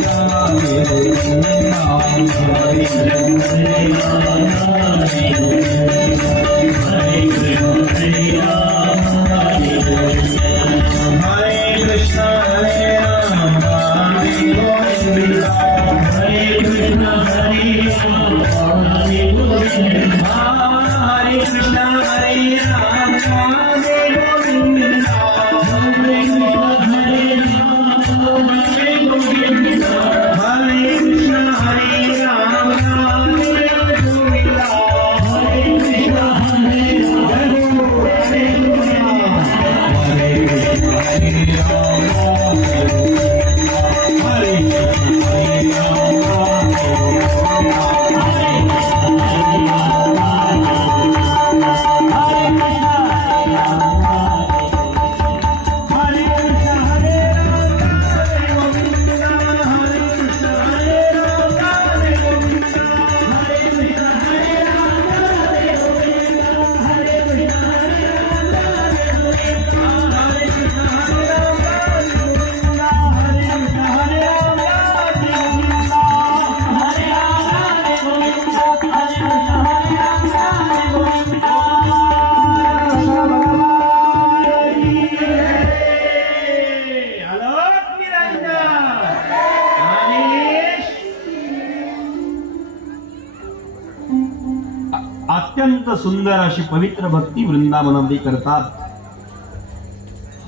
अत्यंत सुंदर अशी पवित्र भक्ती वृंदावनामध्ये करतात.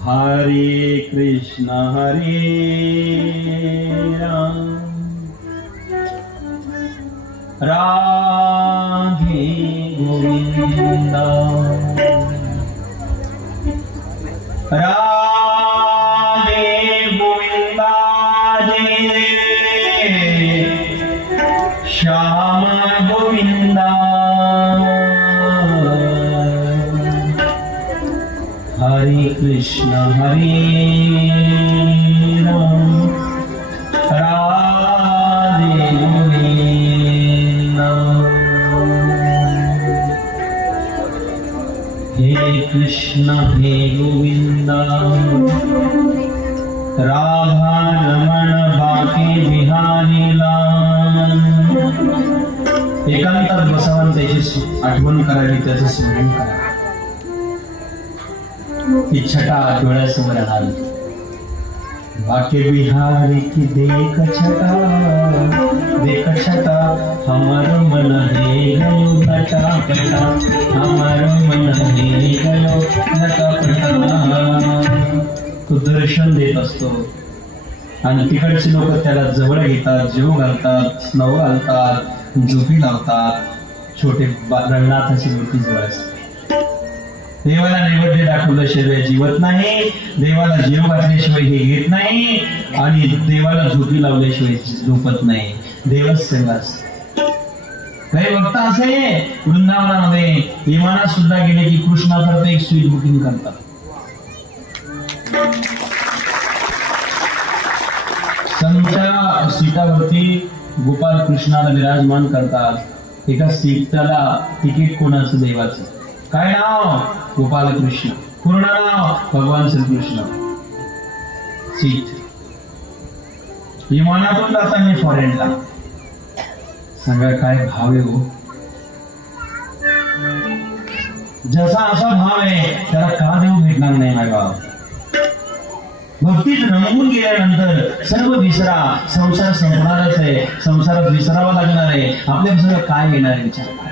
हरे कृष्ण राम राधे गोविंद राधे गोविंद श्याम गोविंद हरे कृष्ण राम राधे गोविंद हे कृष्ण हे गोविंद राधा रमण बाकी बिहारी लाल. एकांतात बसावं, त्याची आठवण करावी, त्याचं स्मरण करावं. की छटा डोळ्यासमोर आली. बाके बिहारी की देख छटा हमार मन हे गयो नटा पटा, हमार मन हे गयो नटा पटा. तो दर्शन देत असतो आणि तिकडचे लोक त्याला जवळ घेतात, जीव घालतात, स्नव घालतात, झोपी लावतात. छोटे रंगनाथाची मूर्ती जवळ असते. देवाला नैवेद्य दाखवल्याशिवाय जीवत नाही, देवाला जीव घातल्याशिवाय हे घेत नाही, आणि देवाला झोपी लावल्याशिवाय झोपत नाही. देवच सेवा असते. काही भक्त असे वृंदावनामध्ये विमानात सुद्धा गेले की कृष्णाकरता एक स्वीट बुकिंग करतात. त्यांच्या सीटावरती गोपाल कृष्णाला विराजमान करतात. एका सीटाला तिकीट कोणाचं? देवाचं. काय नाव? गोपाल कृष्ण. पूर्ण नाव भगवान श्रीकृष्ण. सीट. विमानातून जाताना फॉरेनला सांगा काय भाव आहे हो. जसा असा भाव आहे त्याला का देऊ भेटणार नाही माझा भाव. भक्तीत रंगून गेल्यानंतर सर्व विसरा. संसार संपणारच आहे, संसारात विसरावा लागणार आहे. आपल्या सगळं काय येणार आहे विचार करा.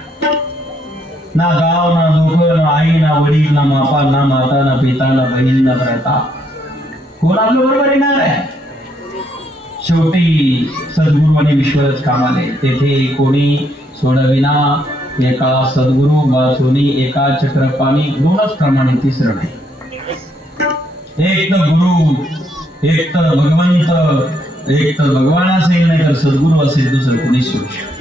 ना गाव, ना लोक, ना आई, ना वडील, ना मापा, ना माता, ना पिता, ना बहीण, ना भ्राता. कोण आपल्या बरोबर येणार आहे? शेवटी सद्गुरू आणि विश्वरच कामाले. तेथे कोणी सोडविना एका सद्गुरू वाचोनी एका चक्रपाणी. दोनच प्रमाणे, तिसरं नाही. एक तर गुरु, एक तर भगवंत, एक तर भगवान असेल, नाही तर सद्गुरू असेल, दुसरं कोणी सोडू शकत.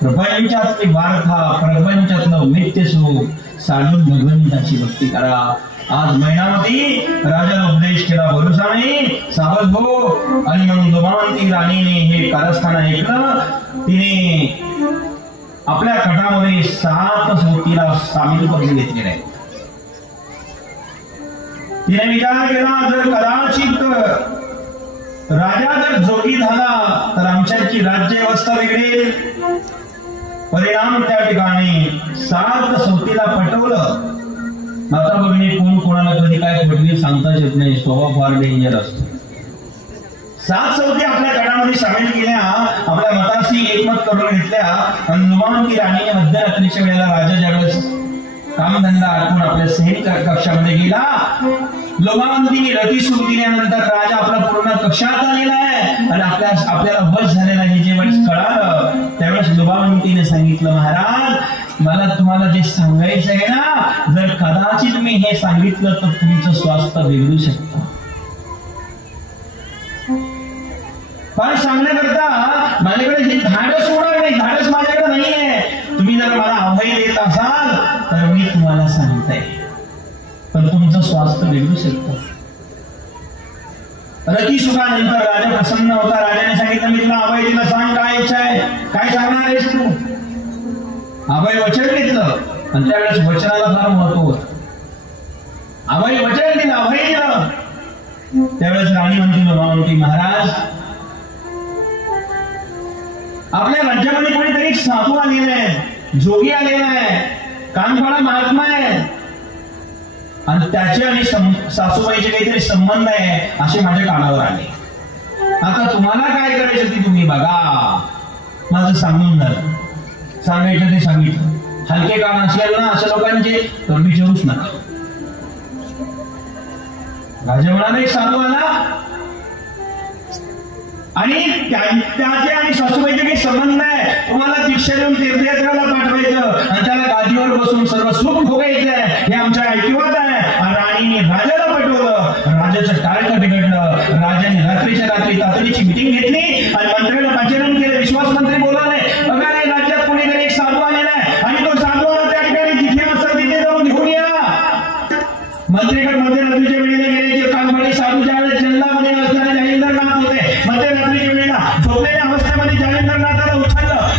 प्रपंचातली वार्ता, प्रपंचातलं नित्य सुख साधून भगवंताची भक्ती करा. आज महिनावती राजाला उपदेश केला, भरोसा नाही, सावध हो. आणि मग दुमावंती राणीने हे कारस्थान ऐकलं. तिने आपल्या कटामध्ये 7 सोबतीला सामील करून घेतलेले आहे. तिने विचार केला, जर कदाचित राजा जर जोगी झाला तर आमच्याची राज्य व्यवस्था वेगळी. परिणाम त्या ठिकाणी 7 सवतीला पटवलं. आता बघणे कोण कोणाला कधी काय पटली सांगताच येत नाही. स्वभाव फार डेंजर असतो. 7 सवती आपल्या गडामध्ये सामील केल्या, आपल्या मताशी एकमत करून घेतल्या. आणि लुबावंती राणी मध्यरात्रीच्या वेळेला राजा ज्यावेळेस कामधंदा आटून आपल्या सैनिक कक्षामध्ये गेला, लुबावंतीने रतीसूर दिल्यानंतर राजा आपला पूर्ण कक्षात आलेला आहे आणि आपल्याला वश झालेला आहे. जे वेळेस कळालं त्यावेळेस लुबावंतीने सांगितलं, महाराज मला तुम्हाला जे सांगायचं आहे ना, जर कदाचित मी हे सांगितलं तर तुमचं स्वास्थ्य बिघडू शकतं. पण सांगण्याकरता माझ्याकडे हे धाडस होणार नाही. धाडस माझ्याकडे नाहीये. तुम्ही जर मला अभय देत असाल तर मी तुम्हाला सांगते, पण तुमचं स्वास्थ्य बिघडू शकतं. रतीसुखानंतर राजा प्रसन्न होता. राजाने सांगितलं, मी तुला अभय दिला, सांग काय इच्छा आहे, काय सांगणार आहेस तू. अभय वचन घेतलं आणि त्यावेळेस वचनाला फार महत्व होतं. अभय वचन दिलं, अभय दिलं. त्यावेळेस राणी म्हणती, महाराज आपल्या राज्यामध्ये कोणीतरी साधू आलेला आहे, जोगी आलेला आहे, कानफाडा महात्मा आहे आणि त्याचे आणि सासूबाईचे काहीतरी संबंध आहे असे माझ्या कानावर आले. आता तुम्हाला काय करायचं ते तुम्ही बघा. माझं सांगून झालं, सांगायचं ते सांगितलं. हलके कान असेल ना अशा लोकांचे तर विचारूच नका. राजा म्हणाला, एक साधू आला आणि त्याचे आणि सासूबाईचे काही संबंध आहे, तुम्हाला दीक्षा देऊन तीर्थयात्रेला पाठवायचं आणि त्याला गादीवर बसून सर्व सुख भोगायचं हे आमच्या ऐकिवात आहे. राणीने राजाला पटवलं. राजाचं टाळकं बिघडलं. राजाने रात्रीच्या रात्री तातडीची मिटिंग घेतली आणि मंत्र्याला पाचारण केलं. विश्वास मंत्री बोलवले, बघा रे राज्यात कोणीतरी एक साधू आलेला आहे आणि तो साधू आला त्या ठिकाणी जिथे असेल तिथे जाऊन घेऊन या. मंत्रीकडे मध्यरात्रीच्या वेळेला गेले. जे कानफाडी साधू ज्यावेळेस जंगलामध्ये असणारे जालिंदरनाथ होते, मध्यरात्रीच्या वेळेला झोपलेल्या अवस्थेमध्ये जालिंदरनाथाला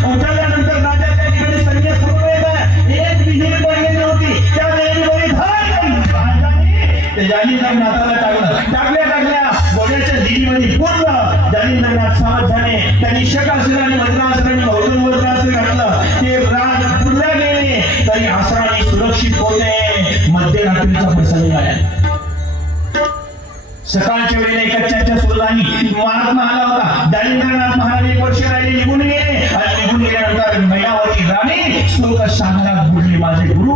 उचलल्यानंतर राजा त्या ठिकाणी सैन्य सुरू येत आहे. एक विहीर पडलेली होती, त्या विहिरीमध्ये राजाने त्या जालिंदरनाथाला टाकल्या घोड्याच्या दिलीमध्ये पुरलं. जालिंदरनाथ सावध झाले. त्यांनी शकासूर आणि वज्रास्त्र आणि भौजन वज्रास्त्र घातलं. ते राज पुरल्या गेले तरी आसराने सुरक्षित होते. मध्यरात्रीचा प्रसंग आहे. सकाळच्या वेळेला एका चर्चा सुरू झाली. महात्मा आला होता. जालिंदरनाथ महाराज 1 वर्ष राहिले, निघून गेले आणि निघून गेल्यानंतर मैनावती राणी शोक सागरात बुडली. माझे गुरु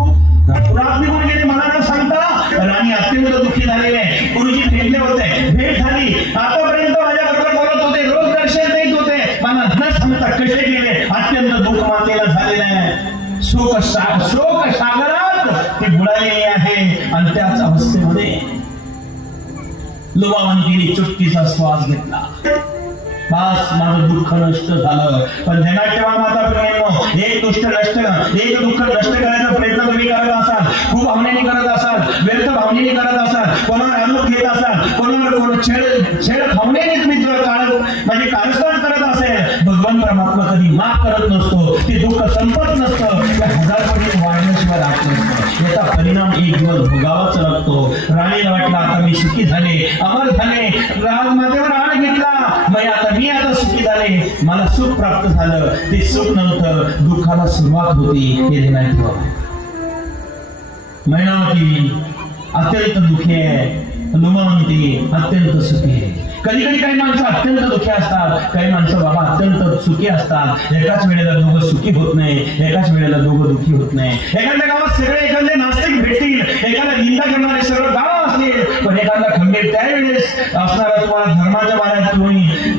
पुरात निघून गेले मला न सांगता. राणी अत्यंत दुःखी झालेले. गुरुजी भेटले होते, भेट झाली. आतापर्यंत माझ्याबरोबर बोलत होते, रोज दर्शन देत होते, मला न सांगता कसे गेले. अत्यंत दुःख मातेला झालेलं आहे. शोक सागरात ते बुडालेले आहे आणि त्याच अवस्थेमध्ये लुबावंतीने चुटकीचा श्वास घेतला. बस माझं दुःख नष्ट झालं. पण ध्यानात ठेवा माता प्रियांनो, एक दुःख नष्ट करायचा प्रयत्न तुम्ही करत असाल, खूप भावनेने करत असाल, व्यर्थ भावनेने करत असाल, कोणावर आरोप घेत असाल, कोणावर छेड भावनेने तुम्ही म्हणजे कारस्थान करत असेल, भगवान परमात्मा कधी माफ करत नसतो. ते दुःख संपत नसतं. त्या 1000 पटीने वाढण्याशिवाय राहत नसतं. याचा परिणाम एक दिवस भोगावाच लागतो. राणीला वाटलं आता मी सुखी झाले, अमर झाले, राजमातेवर आण घेतला, मी आता सुखी झाले, मला सुख प्राप्त झालं. ते सुख नव्हतं, दुःखाला सुरुवात होती. हे ध्यानात ठेवा. मैनावती अत्यंत दुःखी आहे, लुबावंती अत्यंत सुखी आहे. कधी कधी काही माणसं अत्यंत दुःखी असतात, काही माणसं बाबा अत्यंत सुखी असतात. एकाच वेळेला दोघं सुखी होत नाही, एकाच वेळेला दोघं दुःखी होत नाही. एखाद्या गावात सगळे एखादे नास्तिक भेटतील, एखादा निंदा करणारे सगळं गाव असतील, पण एखादा खंबीर त्यावेळेस असणारा तुम्हाला धर्माच्या बाहेर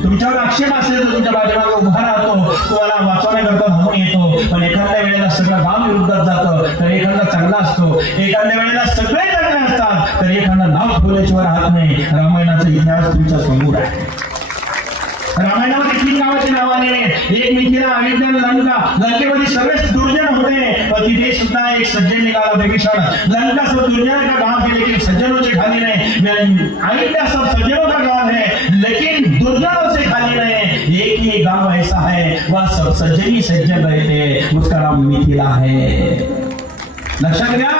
तुमच्यावर आक्षेप असेल तर तुमच्या बाजूला उभा राहतो, तुम्हाला वाचवण्याकरता धावून येतो. पण एखाद्या वेळेला सगळं गाव विरोधात जातं तर एखादा चांगला असतो, एखाद्या वेळेला सगळे चांगले असतात तर एखादा नाव ठेवल्याशिवाय राहत नाही. रामायणाचा इतिहास तुमच्या समोर आहे. रामायणामध्ये 3 गावाची नाव आलेली आहेत. एक मिथिला, अयोध्या, लंका. लंकेमध्ये सगळेच दुर्जन होते, पण तिथे सुद्धा एक सज्जन निघाला विभीषण. लंका सब दुर्जन का गांव है लेकिन सज्जनों से खाली नहीं. अयोध्या सब सज्जनों का गांव है लेकिन दुर्जनों से खाली नहीं. एक ही गांव ऐसा है वह सब सज्जन ही सज्जन रहते, उसका नाम मिथिला है. लक्षात घ्या,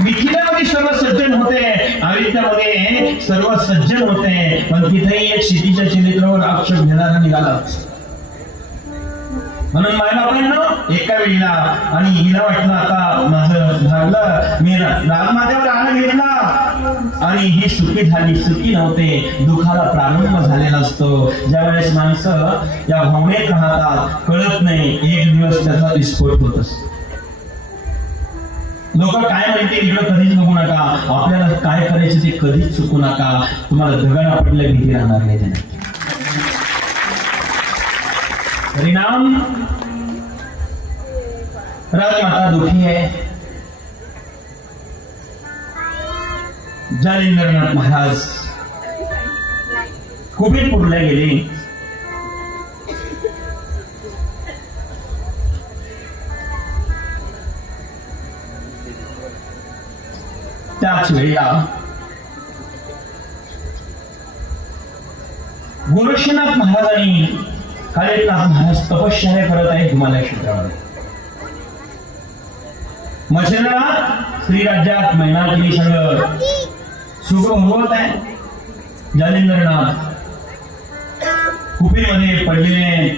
मिथिलेमध्ये सर्व सज्जन होते, अयोध्यामध्ये सर्व सज्जन होते, पण तिथेही एक सीतेच्या चरित्रावर आक्षेप घेणारा निघालाच. म्हणून मायबापांनो एका वेळेला आणि हिला वाटलं आता माझं झालं, मी राजमातेवर आण घेतला आणि ही सुखी झाली. सुखी नव्हते, दुःखाला प्रारंभ झालेला असतो. ज्यावेळेस माणसं या भावनेत राहतात कळत नाही, एक दिवस त्याचा विस्फोट होत असतो. लोक काय म्हणतील इकडे कधीच बघू नका, आपल्याला काय करायचं ते कधीच चुकू नका, तुम्हाला दगड आपटल्या भीती राहणार नाही. त्याने परिणाम राजमाता दुखी आहे. जालिंदरनाथ महाराज कुबीरपूरला गेले. त्याच वेळेला गोरक्षनाथ महाराजांनी खालीलनाथ महाराज तपश्चर्या करत आहेत हिमालय क्षेत्रामध्ये. मच्छिंद्रनाथ श्रीराज्यात मैनाकिनी सगळं सुख भोगवत आहे. जालिंदरनाथ कुपीमध्ये पडलेले.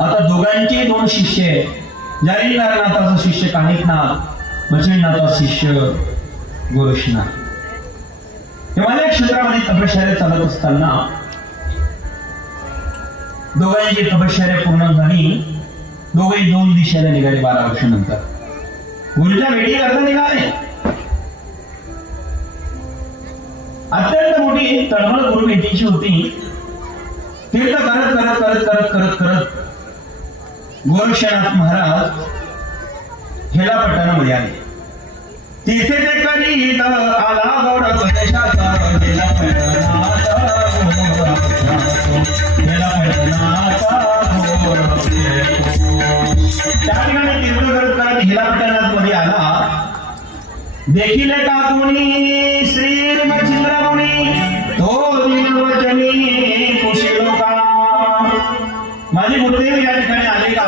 आता दोघांचे दोन शिष्य आहेत. जालिंदरनाथाचा शिष्य कानिकनाथ, मच्छिंद्रनाथाचा शिष्य गोरक्षनाथ. हिमालय क्षेत्रामध्ये तपश्चर्या चालत असताना दोघांची तपश्चर्या पूर्ण झाली. दोघे दोन दिशेला निघाले. 12 वर्षानंतर गुरुच्या भेटी करता निघाले. अत्यंत मोठी तळमळ गुरु भेटीची होती. तीर्थ करत करत करत करत करत करत गोरक्षनाथ महाराज हेला पट्टणामध्ये आले. तिथे ते कधी आला गौड प्रदेशाचा गेला त्या ठिकाणी तीर्थ करत करत हिला पट्टणात मध्ये आला. देखील का कोणी श्री मच्छिंद्रमुनी तो दिनवचनी कुशीलो का. माझे गुरुदेव या ठिकाणी आले का.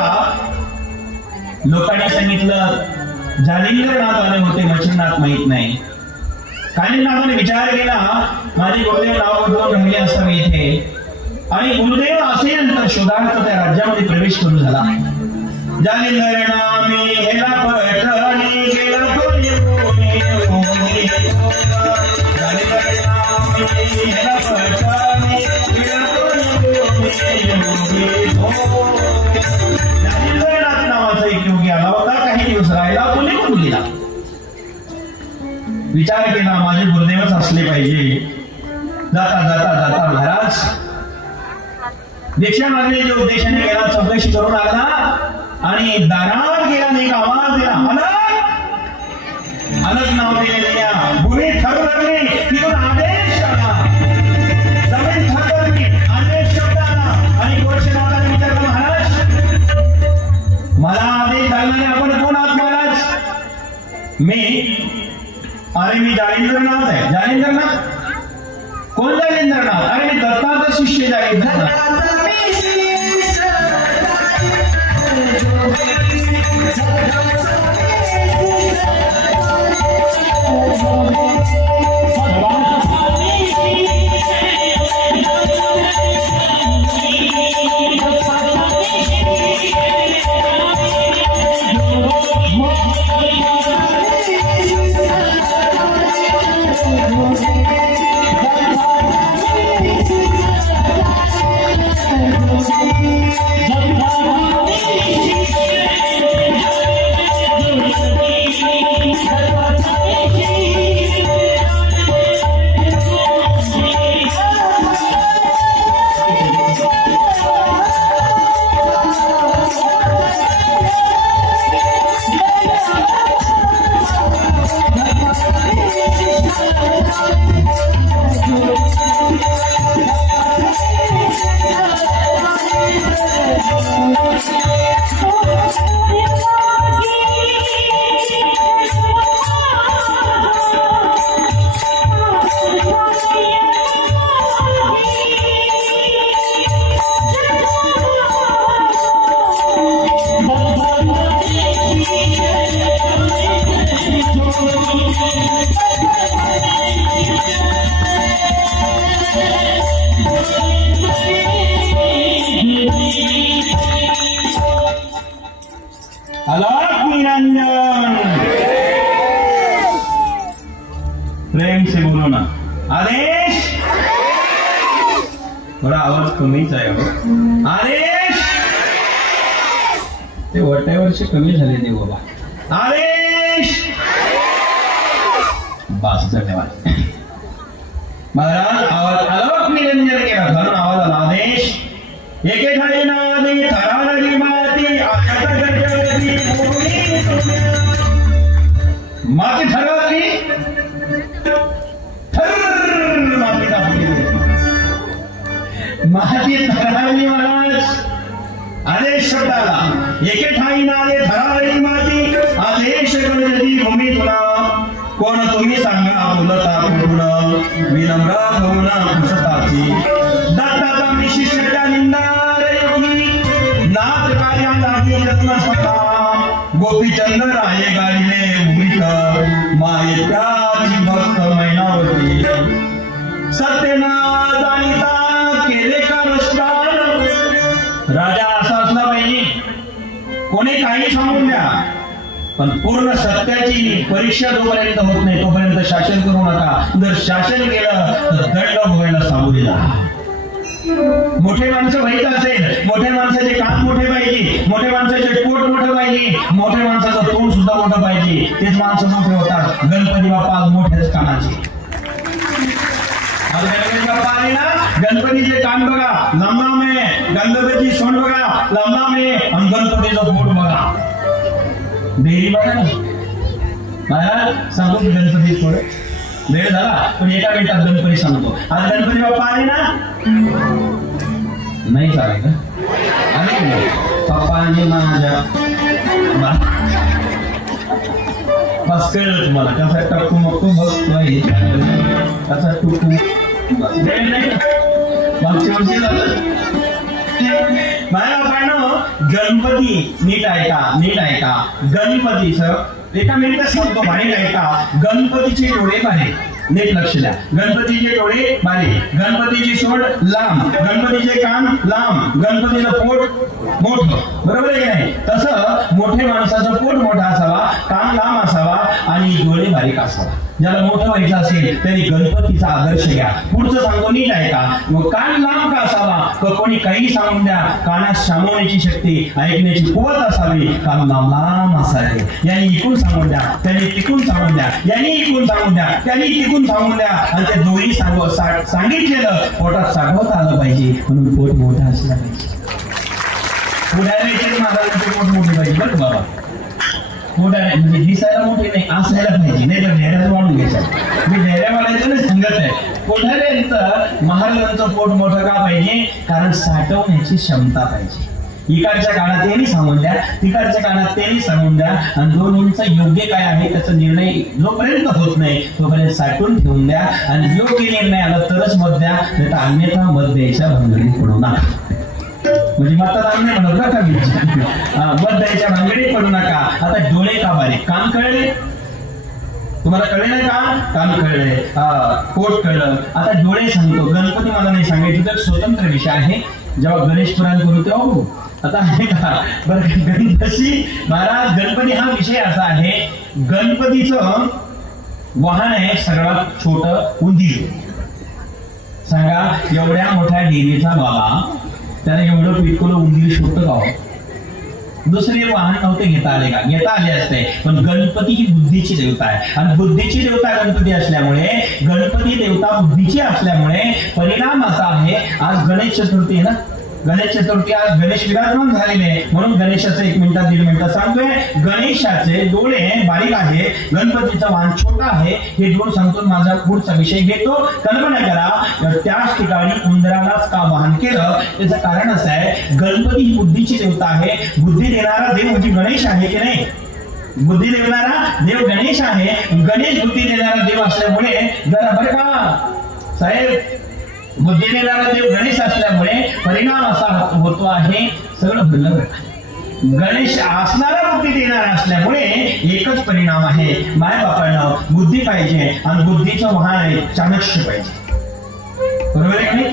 लोकांनी सांगितलं जालिंदरनाथ आले होते, मच्छिंद्रनाथ माहित नाही. कानिकनाथाने विचार केला माझे गुरुदेव नाव बदलून राहिले असावे इथे. आणि गुरुदेव असे नंतर शोधार्थ त्या राज्यामध्ये प्रवेश करू झाला. जालिंदरनामी हेला पटणी गेला कोणी कोणी कोणी. जालिंदरनामी हेला पटणी गेला कोणी कोणी कोणी. जालिंदरनाथ नावाचा एक योगी आला होता. काही दिवस राहिला, तो निघून गेला. विचार केला माझे गुरुदेवच असले पाहिजे. जाता जाता जाता महाराज दीक्षा मागण्याच्या उद्देशाने गेला. चौकशी करून आला आणि दारात गेला. एक आवाज दिला, अलग नाव दिलेल्या भूमी ठरवली. तिथून आदेश आला. जमीन ठरवली, आदेश शब्द आला. आणि गोरक्षनाथाने विचारलं महाराज मला आदेश घालणारे आपण कोण आहात महाराज. अरे मी जालिंदरनाथ आहे. जालिंदरनाथ कोण जालिंदरनाथ. अरे मी दत्ताचा शिष्य जालिंदरनाथ. प्रेम से बोलो ना, आदेश। थोड़ा आवाज कमीच आहे हो, आदेश। ते वट्यावरचे कमी झाले ते बाबा, आदेश। बस, धन्यवाद महाराज। आवाज आलोक निरंजन केला, घरून आवाज आला, आदेश। एके ठाई नादे थरारली माती आकाशात गरजली भूमी माती ठरवली, माती टाकली, माती थरारली महाराज। आदेश शब्द आला, एके ठाई नादे थरारली माती आदेश गरजली भूमी तुला। कोण तुम्ही सांगा बोलता पूर्ण विनम्र होऊन पुसताची दत्ताचा मी शिष्याच्या निंदार योगी नाथ कार्या लागी रत्न स्वतः गोपीचंद राये गायले उमित मायेत्याची भक्त मैनावती सत्य ना जाणीता केले का रस्तान। राजा असा असला पाहिजे, कोणी काही सांगून द्या पण पूर्ण सत्याची परीक्षा जोपर्यंत होत नाही तोपर्यंत शासन करू नका। जर शासन केलं तर दंड भोगायला सामोरे जा। मोठे माणसं व्हायचं असेल, मोठ्या माणसाचे कान मोठे पाहिजे, मोठ्या माणसाचे पोट मोठं पाहिजे, मोठ्या माणसाचं तोंड सुद्धा मोठं पाहिजे, तेच माणसं मोठे होतात। गणपती बाप्पा मोठ्याच कानाचे, गणपती बाप्पा आले ना, गणपतीचे कान बघा लंबा में, गणपतीची सोंड बघा लंबा में, आणि गणपतीचं पोट बघा देवी बघा ना। महाराज सांगतो की गणपती थोडं वेळ झाला पण एका मिनिटात गणपती सांगतो। आज गणपती बाप्पा आले ना, नाही चालेल का? आले की नाही? पप्पांनी माझ्या बस कळलं तुम्हाला कसा टक्कू मक्कू बघतोय, कसा टुकू वेळ नाही मागच्या वर्षी झालं। गणपती नीट ऐका, नीट ऐका। गणपतीचं एका मिनिटात सांगतो, बारीक ऐका। गणपतीचे डोळे बारीक, नीट लक्ष द्या। गणपतीचे डोळे बारीक, गणपतीची सोंड लांब, गणपतीचे कान लांब, गणपतीचं पोट मोठं, बरोबर आहे की नाही? तसं मोठ्या माणसाचं पोट मोठा असावा, कान लांब असावा आणि डोळे बारीक असावा। ज्याला मोठं व्हायचं असेल त्यांनी गणपतीचा आदर्श घ्या। पुढचं सांगतो नीट ऐका। मग कान लांब का असावा? तर कोणी काही सांगून द्या, कानात सामावण्याची शक्ती, ऐकण्याची कुवत असावी, कान लांब लांब असावे। यांनी इकून सांगून द्या, त्यांनी तिकून सांगून द्या, यांनी इकून सांगून द्या, त्यांनी तिकून सांगून द्या, आणि ते दोन्ही सांगितलेलं पोटात साठवता आलं पाहिजे, म्हणून पोट मोठं असलं पाहिजे। पुढाऱ्याचे महाराजांचे पोट मोठे पाहिजे बरं बाबा। मोठा म्हणजे दिसायला मोठे नाही, असायला पाहिजे, नाही तर ढेऱ्यात वाढून घ्यायचं। मी ढेऱ्या वाढायचं नाही सांगत आहे, पुढाऱ्यांचं महाराजांचं पोट मोठं का पाहिजे? कारण साठवण्याची क्षमता पाहिजे। इकडच्या काळात त्यांनी सांगून द्या, तिकडच्या काळात त्यांनी सांगून द्या, आणि दोन्हींचा योग्य काय आहे त्याचा निर्णय जोपर्यंत होत नाही तोपर्यंत साठवून ठेवून द्या, आणि योग्य निर्णय आला तरच मत द्या, नाही तर अन्यथा मत द्यायच्या भानगडीत पडू नका। म्हणजे मतदान नाही म्हणत का मी, मत द्यायच्या भानगडीत पडू नका। आता डोळे का बारीक, कान कळले तुम्हाला, कळले नाही का? कान कळले, पोट कळलं, आता डोळे सांगतो। गणपती मला नाही सांगायचं, तर स्वतंत्र विषय आहे, जेव्हा गणेश पुराण करू तेव्हा। आता आहे का बरं, गणपती महाराज, गणपती हा विषय असा आहे, गणपतीचं वाहन आहे सर्वात छोट उंदीर। सांगा एवढ्या मोठ्या डेरीचा बाबा त्याला एवढं पिटकुलं उंदीर शोधतं का? दुसरे वाहन नव्हते घेता आले का? घेता आले असते, पण गणपती ही बुद्धीची देवता आहे, आणि बुद्धीची देवता गणपती असल्यामुळे, गणपती देवता बुद्धीची असल्यामुळे परिणाम असा आहे, आज गणेश चतुर्थी आहे ना, गणेश चतुर्थी आज गणेश विराजमान झालेले, म्हणून गणेशाचं 1 मिनिटात 1.5 मिनिटात सांगतोय। गणेशाचे डोळे बारीक आहे, गणपतीचं वाहन छोटा आहे, हे दोन सांगतो, माझा पुढचा विषय घेतो। कल्पना करा, त्याच ठिकाणी उंदरालाच का वाहन केलं? त्याचं कारण असं आहे, गणपती ही बुद्धीची देवता आहे, बुद्धी देणारा देव म्हणजे गणेश आहे की नाही? बुद्धी देणारा देव गणेश आहे, गणेश बुद्धी देणारा देव असल्यामुळे जरा बरं का साहेब, बुद्धी देणारा देव गणेश असल्यामुळे परिणाम असा होतो आहे, सगळं भरलं बरं, गणेश असणारा बुद्धी देणारा असल्यामुळे एकच परिणाम आहे, मायबापांना बुद्धी पाहिजे आणि बुद्धीचं वाहन आहे चाणक्य पाहिजे. बरोबर आहे की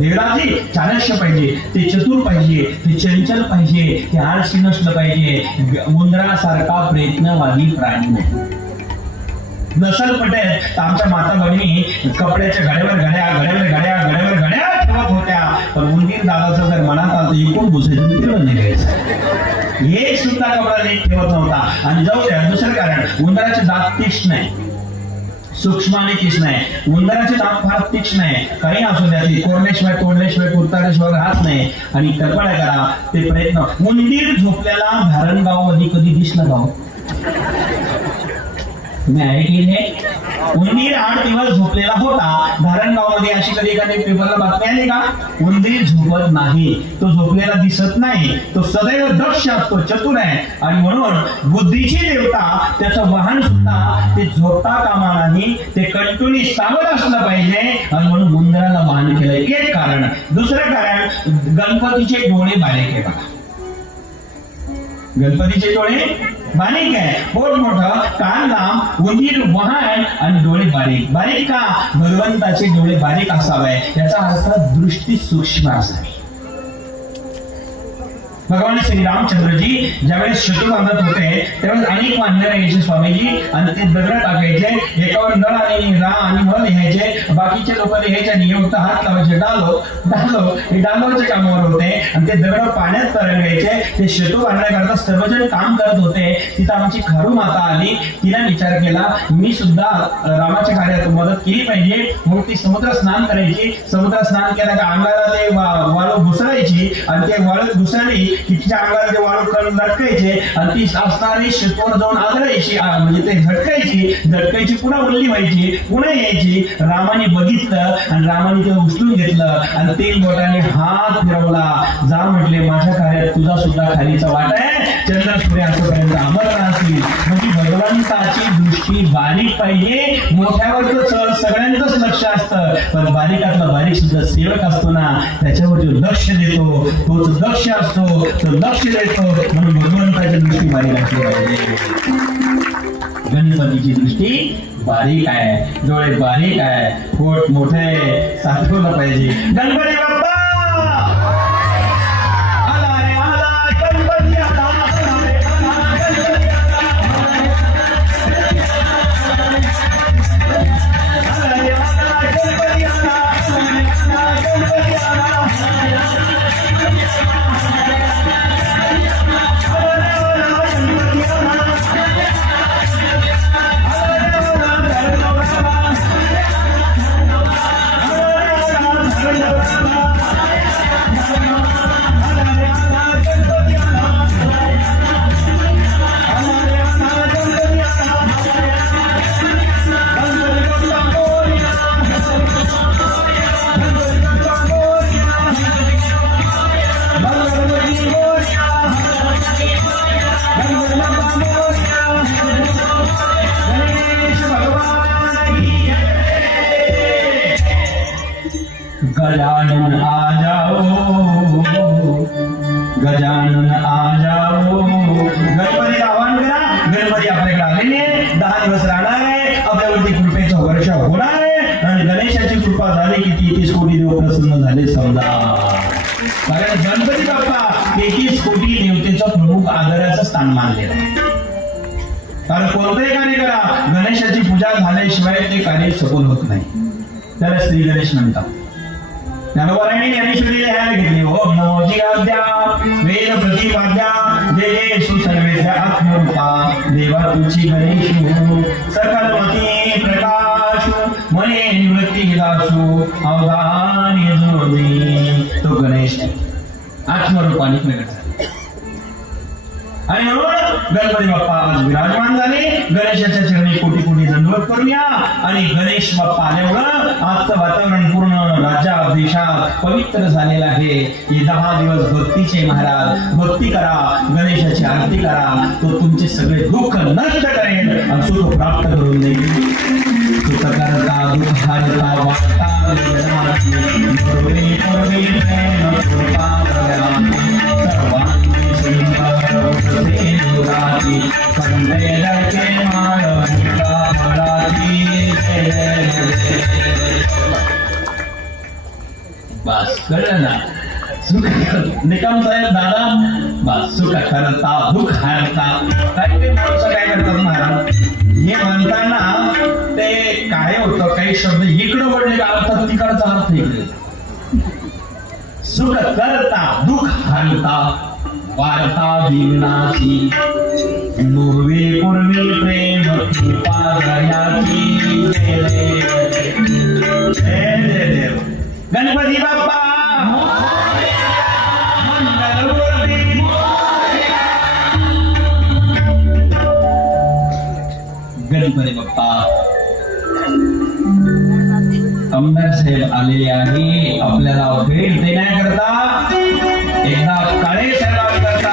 देवराजी चाणक्य पाहिजे, ते चतुर पाहिजे, ते चंचल पाहिजे, ते आळशी नसलं पाहिजे. उंदरासारखा प्रयत्नवादी प्राणी नाही. नसल पटेल तर आमच्या माता भगिनी कपड्याच्या घड्यावर घड्या ठेवत होत्या, पण उंदीर दादाचं जर मनात आलं तर एकूण घुसायचं तिकडं निघायचं. एक सुद्धा कपडा नीट ठेवत नव्हता. आणि जाऊ द्या, दुसरं कारण उंदराचे दात तीक्ष्ण आहे, सूक्ष्म आणि तीक्ष्ण आहे. उंदराचे दात फार तीक्ष्ण आहे, काही असू द्या, ती कोरल्याशिवाय तोडल्याशिवाय कुरताड्याशिवाय राहत नाही. आणि कल्पना करा ते प्रयत्न. उंदीर झोपल्याला धारणगाव मध्ये कधी दिसलं गाव तुम्ही ऐकले? उंदीर 8 दिवस झोपलेला होता धारणगाव मध्ये. अशी कधी एखादी पेपरला बातमी आली का? उंदीर झोपत नाही, तो झोपलेला दिसत नाही, तो सदैव दक्ष असतो, चतुर आहे. आणि म्हणून बुद्धीची देवता त्याचं वाहन सुद्धा ते झोपता कामा नाही, ते कंटिन्यू सावध असलं पाहिजे. आणि म्हणून उंदराला वाहन केलंय. एक कारण. दुसरं कारण, गणपतीचे डोळे बारीक आहे बघा. गणपतीचे डोळे बारीक आहे, पोट मोठं, कान लांब, उंदीर वाहन आणि डोळे बारीक. बारीक का? भगवंताचे डोळे बारीक असावे याचा अर्थ दृष्टी सूक्ष्म असावी. भगवान श्री रामचंद्रजी ज्यावेळेस शेतू बांधत होते त्यावेळेस अनेक वानर यायचे स्वामीजी आणि ते दगड टाकायचे, एकावर नळ आणि रा आणि मळ लिहायचे. बाकीचे लोक लिहायचे आणि होता हात लावायचे, हे डालोचे कामावर होते. आणि ते दगड पाण्यात तरंगायचे. ते शेतू बांधण्याकरता सर्वजण काम करत होते. तिथं आमची खारू माता आली. तिने विचार केला मी सुद्धा रामाच्या कार्यात मदत केली पाहिजे. मग ती समुद्र स्नान करायची. समुद्र स्नान केला का अंगाला ते वाळू घुसळायची आणि ते वाळू घुसळली की तिच्या अंगाला ते वाळू करून लटकायचे आणि ती असणारी शेतवर जाऊन आदळायची, म्हणजे ते झटकायची, पुन्हा उरली व्हायची, पुन्हा यायची. रामाने बघितलं आणि रामाने ते उचलून घेतलं आणि 3 बोटाने हात फिरवला. जा म्हटले माझ्या कार्यात तुझा सुद्धा खालीचा वाटा आहे, चंद्र सूर्य असपर्यंत अमर राहतील. म्हणजे भगवंताची दृष्टी बारीक पाहिजे. मोठ्यावर तर सगळ्यांचंच लक्ष असतं, पण बारीकातला बारीक सुद्धा सेवक असतो ना, त्याच्यावर जो लक्ष देतो तोच दक्ष असतो, तो लक्ष देतो. म्हणून भगवंताची दृष्टी बारीक असली पाहिजे. गणपतीची दृष्टी बारीक आहे, डोळे बारीक आहे, पोट मोठे, साठवलं पाहिजे. गणपती बाप्पा आला रे आला, गणपती आला, आला रे आला, गणपती आला, आला रे आला, गणपती आला, गणपती आला. गजानन आ जाओ, गजानन आ जाओ. गणपती आवाहन करा. गणपती आपल्याकडे आलेले 10 दिवस राहणार आहे. आपल्यावरती कृपेचा वर्षा होणार आहे आणि गणेशाची कृपा झाली की 33 कोटी देव प्रसन्न झाले समजा. कारण गणपती बाप्पा 33 कोटी देवतेचं प्रमुख आदराचं स्थान मानलेलं आहे. कारण कोणतंही कार्य करा, गणेशाची पूजा झाल्याशिवाय ते कार्य सफल होत नाही. त्याला श्री गणेश म्हणतात. ज्ञानोबारांनी ज्ञानेश्वरी लिहायला घेतली. ओम नमो जिगाद्या वेद प्रतिपाद्या जय जय सुसर्वेद्या आत्मरूपा देवा तुझी गणेश सकलमती प्रकाश मने निवृत्ती दासू अवधान यजोनी. तो गणेश आत्मरूपाने प्रकट झाला. आणि म्हणून गणपती बाप्पा आज विराजमान झाले. गणेशाच्या चरणी कोटी कोटी दंडवत करूया. आणि गणेश बाप्पा आल्यामुळं आजचं वातावरण पूर्ण राज्यात देशात पवित्र झालेलं आहे. हे 10 दिवस भक्तीचे महाराज, भक्ती करा, गणेशाची आरती करा, तो तुमचे सगळे दुःख नष्ट करेल आणि सुख प्राप्त करून देईल. सुख करता दुःख हरता वाटता सर्वांनी से दुराती कंदे लड़के मालवनिका बड़ाती बस कळलं ना निकम साहेब दादा बस सुख करता दुःख हरता काही माणसं काय करतात महाराज हे म्हणताना ते काय होतं काही शब्द इकडं पडले का अर्थ तिकडचा अर्थ इकडे सुख करता दुःख हरता वार्ता जीवनाची पूर्वी पूर्वी प्रेम कृपा दयाची देव गणपती बाप्पा गणपती बाप्पा आमदार साहेब आलेले आहे आपल्याला भेट देण्याकरता एकदा काळे साहेबांकरता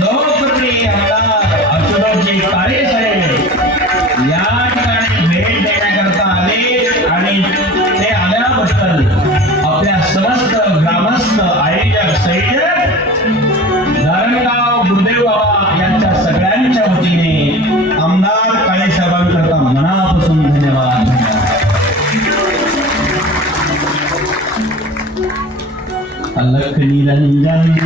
लोकप्रिय आमदार अच्युतजी काळे साहेब या ठिकाणी भेट देण्याकरता आले आणि ते आल्याबद्दल आपल्या समस्त ग्रामस्थ आयोजक संयोजक धरणगाव गुरुदेव बाबा यांच्या सगळ्यांच्या वतीने आमदार काळे साहेबांकरता मनापासून धन्यवाद. अलख निरंजन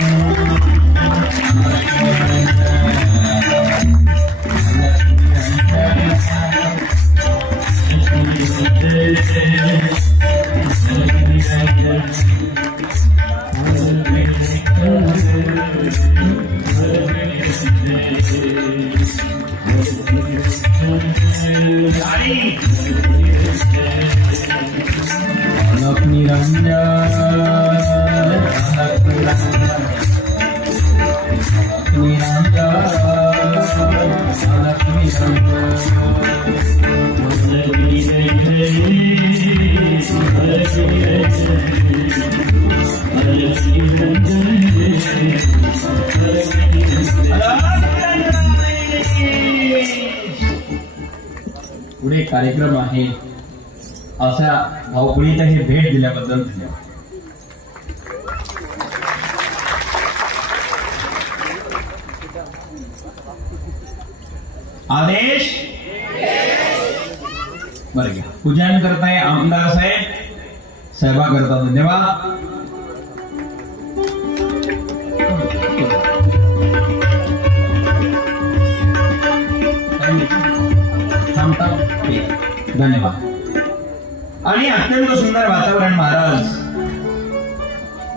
पुढे कार्यक्रम आहे अशा धावपळीत हे भेट दिल्याबद्दल धन्यवाद. आदेश बरं घ्या पूजन करताय आमदार साहेब साहेबा करता धन्यवाद. धन्यवाद. आणि अत्यंत सुंदर वातावरण महाराज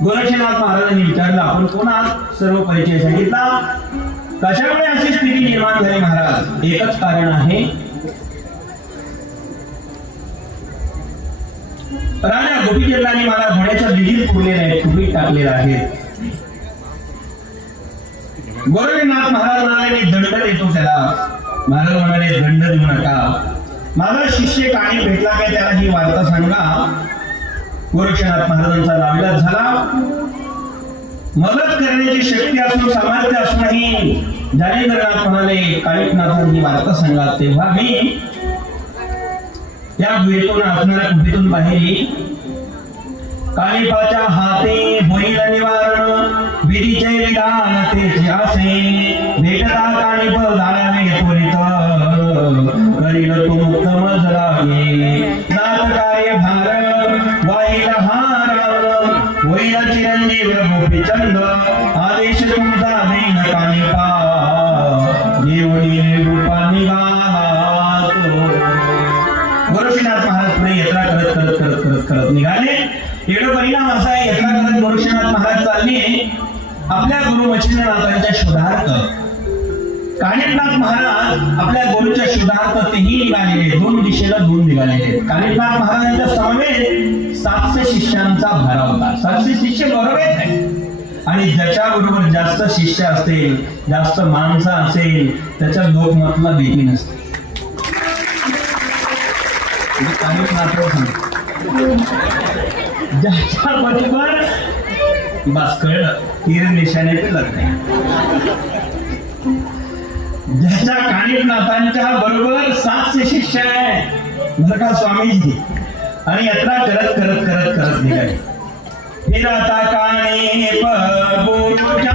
गोरक्षनाथ महाराजांनी विचारलं आपण कोण आहात सर्व परिचय सांगितला. कशामुळे अशी स्थिती निर्माण झाली महाराज एकच कारण आहे राजा गोपीचंदांनी मला घोड्याच्या बिजीत पुरलेले आहेत कुपीत टाकलेलं आहे. गोरक्षनाथ महाराज म्हणाले मी दंड देतो त्याला. महाराज म्हणाले दंड देऊ नका माझा शिष्य काणी भेटला काय त्याला ही वार्ता सांगा. गोरक्षनाथ महाराजांचा नाविलाज झाला. मदत करण्याची शक्ती असून सामर्थ्य असूनही जानेंद्रनाथ म्हणाले काळीनाथांनी वार्ता सांगा. तेव्हा मी या गुहेतून असणाऱ्या कुटीतून बाहेर येईल. काळीपाच्या हाते होईल निवारण विधीचे विधान तेचे असे भेटता काळीप झाल्याने त्वरित करील तो मुक्त मजरागे नाथ कार्य भार वाईल हार होईल चिरंजीव गोपीचंद आदेश तुमचा देन काळीपा देवणी रूपा निघाला. गोरक्षनाथ महाराज पुढे यात्रा करत करत करत करत करत निघाले. एवढा परिणाम असा आहे यात्रा करत गोरक्षनाथ महाराज चालले आपल्या गुरु मच्छिंद्रनाथांच्या शोधार्थ. कानिपनाथ महाराज आपल्या गुरुच्या शोधार्थ तेही निघालेले दोन दिशेला दोन निघालेले. कानिपनाथ महाराजांच्या समवेत 700 शिष्यांचा भरा होता. 700 शिष्य बरोबर आहे आणि ज्याच्या बरोबर जास्त शिष्य असतील जास्त माणसं असेल त्याच्या लोकमतला भीती नसते. ज्याच्या बरोबर बस कळलं तीर निशाने ते लग्न ज्याच्या कानिपनाथांच्या बरोबर 700 शिष्य आहे बरं का स्वामीजी आणि यात्रा करत करत करत करत निघाले. फिरता काणी गुरुच्या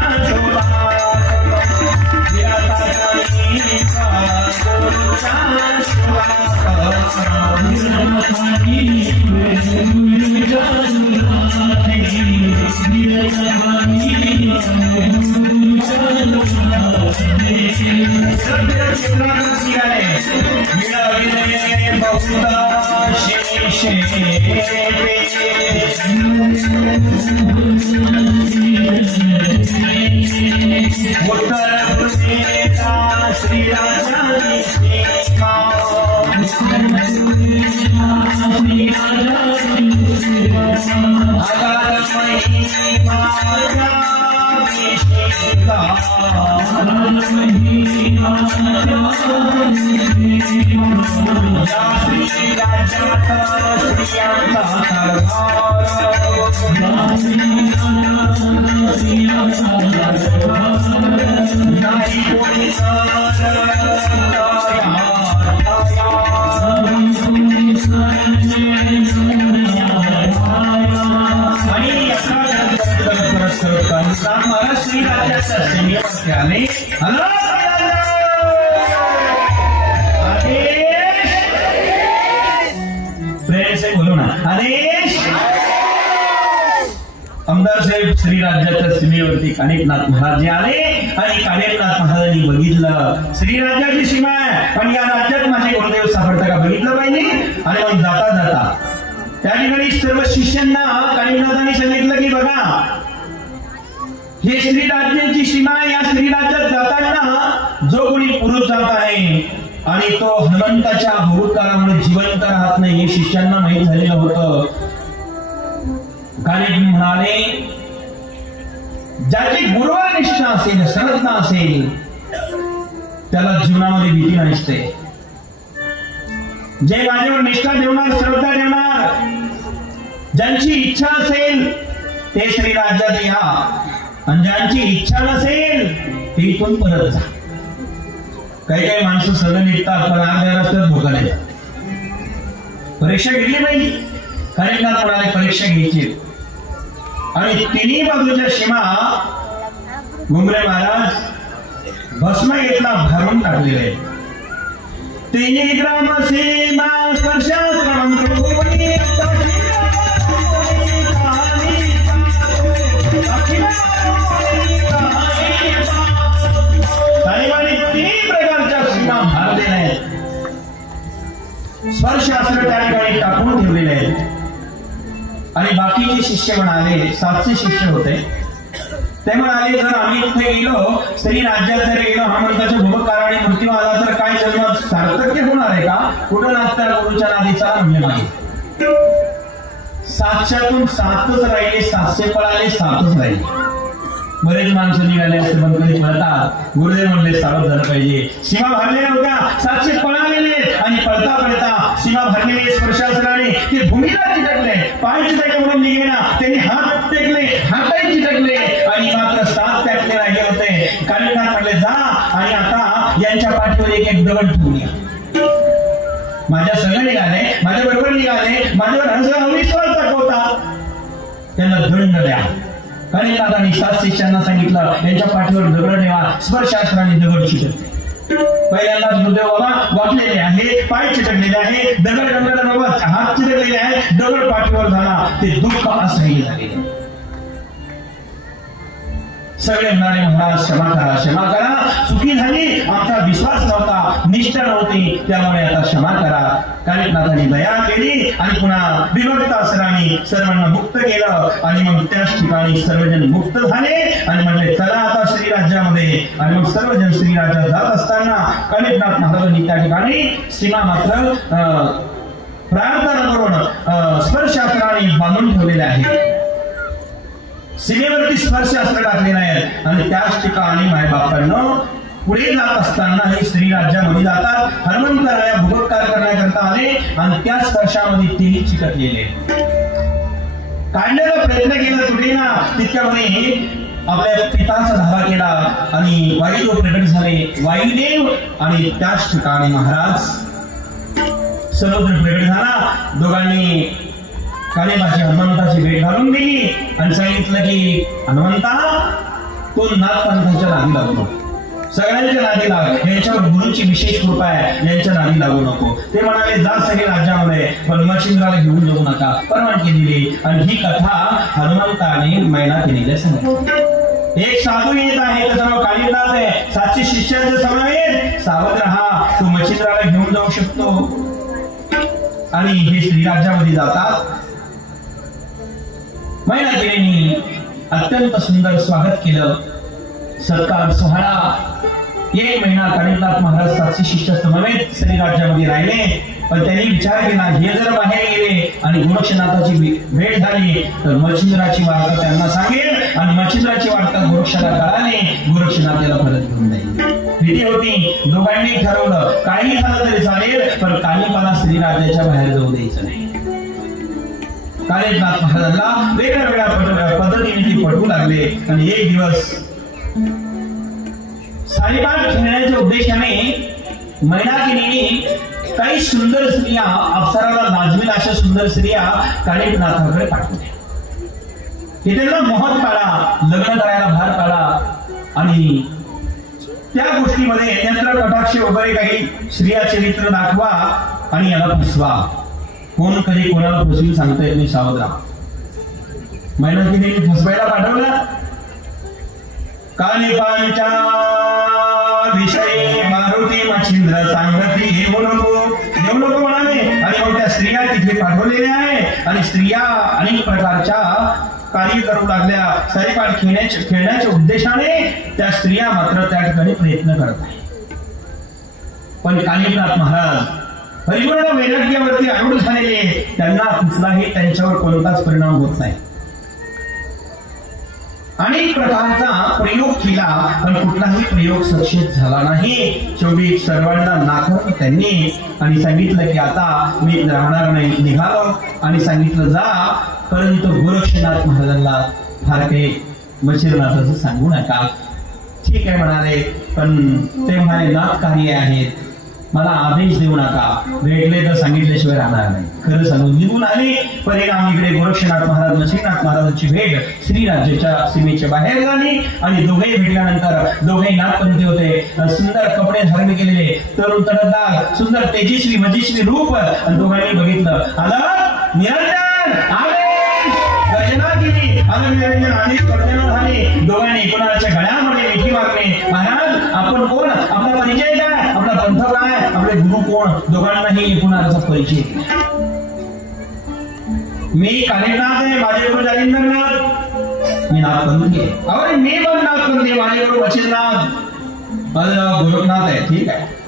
आमदार साहेब श्री राज्याच्या सीमेवरती कानिफनाथ महाराज आले आणि कानिफनाथ महाराजांनी बघितलं श्री राज्याची सीमा आहे पण या राज्यात माझे गुरुदेव सापडता का बघितलं पाहिजे. आणि मग जाता जाता त्या ठिकाणी सर्व शिष्यांना कानिफनाथांनी सांगितलं की बघा हे श्री राज्याची सीमा आहे. या श्री राज्यात जाताना जो कोणी पुरुष जात आहे आणि तो हनुमंताच्या भूतकाळामुळे जिवंत राहत नाही हे शिष्यांना माहित झालेलं होतं. कानिफ म्हणाले ज्याची गुरुवर निष्ठा असेल श्रद्धा असेल त्याला जीवनामध्ये भीती नसते. जे माझ्यावर निष्ठा ठेवणार श्रद्धा ठेवणार ज्यांची इच्छा असेल ते श्री राज्यात या आणि ज्यांची इच्छा नसेल ते इथून परत जा. काही काही माणसं सगळं निघतात पण अर्ध्या रस्त्यात धोका नाही. परीक्षा घेतली पाहिजे. कानिफनाथ म्हणाले परीक्षा घ्यायची आणि तिन्ही बाजूच्या सीमा घुमरे महाराज भस्म घेतला भरून टाकलेले आहे. तिन्ही ग्राम सीमा तिन्ही प्रकारच्या सीमा भारलेल्या आहेत. स्पर्शास्त्र त्या ठिकाणी टाकून ठेवलेले आहेत. आणि बाकीचे शिष्य म्हणाले 700 शिष्य होते ते म्हणाले जर आम्ही इथे गेलो श्री राज्यात जर गेलो हनुमंताच्या भूतकाळाने मृत्यू आला तर काय जन्म सार्थक्य होणार आहे का. कुठं नाचता गुरुच्या नादीचा म्हणजे नाही. 700तून 7च राहिले 700 पळाले 7च राहिले. बरेच माणसं निघाले असते पण कधी पळतात. गुरुदेव म्हणले सावध झालं पाहिजे. सीमा भरलेल्या होत्या 700 पळालेले आणि पळता पळता सीमा भरलेले स्पर्शास्त्राने ते भूमीला चिटकले. पाय चिटकले म्हणून निघेना त्यांनी हात टेकले हातही चिटकले आणि मात्र 7 त्यातले राहिले होते. कानिफनाथ म्हणले जा आणि आता यांच्या पाठीवर एक एक दगड ठेवून या. माझ्या सगळं निघाले माझ्या बरोबर निघाले माझ्यावर अविश्वास दाखवता त्यांना दंड द्या. कानिफनाथांनी 7 शिष्यांना सांगितलं यांच्या पाठीवर दगड ठेवा. स्पर्शास्त्राने दगड चिटकले. पहिल्यांदाच गुरुदेव बाबा वाकलेले आहे पाय चिटकलेले आहे दगड गंगाधर बाबा हात चिटकलेले आहे दगड पाठीवर झाला. ते दुःख असह्य झाले. सगळे म्हणाले महाराज क्षमा करा चुकी झाली आमचा विश्वास नव्हता निष्ठा नव्हती त्यामुळे आता क्षमा करा. कानिफनाथांनी दया केली आणि पुन्हा विभक्त असराने सर्वांना मुक्त केलं आणि मग त्याच ठिकाणी सर्वजण मुक्त झाले आणि म्हटले चला आता श्री राज्यामध्ये. आणि मग सर्वजण श्री राज्यात जात असताना कानिफनाथ महाराजांनी त्या ठिकाणी सीमा मात्र प्रार्थना करून स्पर्शास्त्राने बांधून ठेवलेले आहे. सीमेवरती स्पर्शास्त्र टाकलेले आहेत आणि त्याच ठिकाणी मायबापांना पुढे जात असताना हे श्री राज्यामध्ये जातात. हनुमंतराया भूतकाळ करण्याकरता आले आणि त्या स्पर्शामध्ये तेही चिकटलेले काढण्याचा प्रयत्न केला तुटेना. तितक्यामध्ये आपल्या पिताचा धावा केला आणि वायुदेव प्रकट झाले. वायुदेव आणि त्याच ठिकाणी महाराज समुद्र प्रकट झाला. दोघांनी कालिबाची हनुमंताची भेट घालून दिली आणि सांगितलं की हनुमंता तो नागपंथाच्या नादी लागू नको, सगळ्यांच्या नादी लाग, यांच्यावर गुरुची विशेष कृपा आहे, यांच्या नादी लागू नको. ते म्हणाले जा सगळे राज्यामध्ये, पण मच्छिंद्राला घेऊन जाऊ नका, परवानगी दिली. आणि ही कथा हनुमंताने मैनाकिनीला सांगितली. एक साधू येत आहे, त्याचं नाव कालिदास आहे, 700 शिष्यांच्या समवेत, सावध राहा, तो मच्छिंद्राला घेऊन जाऊ शकतो. आणि हे श्री राज्यामध्ये जातात. मैनाकिनीने अत्यंत सुंदर स्वागत केलं, सत्कार सोहळा. 1 महिना कालिदास महाराज 700 शिष्य समवेत श्री राज्यामध्ये राहिले. पण त्यांनी विचार केला, हे जर बाहेर गेले आणि गोरक्षनाथाची भेट झाली तर मच्छिंद्राची वार्ता त्यांना सांगेल आणि मच्छिंद्राची वार्ता गोरक्षाला कळाली, गोरक्षनाथ त्याला परत घेऊन जाईल. भीती होती. दोघांनी ठरवलं काही झालं तरी चालेल, पण कालिबाला श्री राज्याच्या बाहेर जाऊ द्यायचं नाही. कालिदास महाराजांना वेगवेगळ्या पद्धतीने ती पटवू लागले. आणि एक दिवस सारीबाग खेळण्याच्या उद्देशाने मैनाकिनीने काही सुंदर स्त्रिया, अप्सराला लाजवेल अशा सुंदर स्त्रिया कालिनाथाकडे पाठवल्या की त्यांना मोहत काढा, लग्न करायला भार काढा आणि त्या गोष्टीमध्ये यंत्र कटाक्ष वगैरे काही स्त्रिया चरित्र दाखवा आणि याला फसवा. कोण कधी कोणाला फसवी सांगता येत नाही, सावध राहा. मैनाकिनीने फसवायला पाठवलं. कालिबांच्या विषयी मारुती मच्छिंद्र सांगती येऊ नको म्हणाले. आणि मग त्या स्त्रिया तिथे पाठवलेल्या आहे आणि स्त्रिया अनेक प्रकारच्या कार्य करू लागल्या. सारीपाठ खेळण्याच्या उद्देशाने त्या स्त्रिया मात्र त्या ठिकाणी प्रयत्न करत आहे. पण कालिदास महाराज परिपूर्ण वैराग्यावरती आरूढ झालेले, त्यांना कुठलाही त्यांच्यावर कोणताच परिणाम होत नाही. अनेक प्रकारचा प्रयोग केला पण कुठलाही प्रयोग सक्सेस झाला नाही. शेवटी सर्वांना नाकारलं त्यांनी आणि सांगितलं की आता मी राहणार नाही. निघालो आणि सांगितलं जा, परंतु गोरक्षनाथ महाराजांना फार काही मच्छिंद्रनाथाचं सांगू नका. ठीक आहे म्हणाले, पण ते म्हणाले नाथ कार्य आहेत, मला आदेश देऊ नका, भेटले तर सांगितल्याशिवाय राहणार नाही. खरं सांगून निघून आले. परिणाम इकडे गोरक्षनाथ महाराज मच्छिंद्रनाथ महाराजांची भेट श्री राज्याच्या सीमेच्या बाहेर झाली. आणि दोघेही भेटल्यानंतर दोघेही नाथपंथी होते, सुंदर कपडे धारण केलेले, तरुण तडकदार, सुंदर तेजस्वी मजेस्वी रूप. आणि दोघांनी बघितलं, आलं निरंजन आले, गर्जना केली, आलं निरंजन आले, गर्जना झाली. दोघांनी कोणाच्या गळ्यामध्ये मिठी मारणे, महाराज आपण कोण, आपला परिचय काय, आपला पंथ काय, आपले गुरु कोण. दोघांनाही कुणाचा परिचय. मी कालिदास आहे, माझे गुरु जालिंदरनाथ, मी नाथपंथी आहे. अरे मी पण नाथपंथी, माझे गुरु मच्छिंद्रनाथ, गोरखनाथ आहे. ठीक आहे,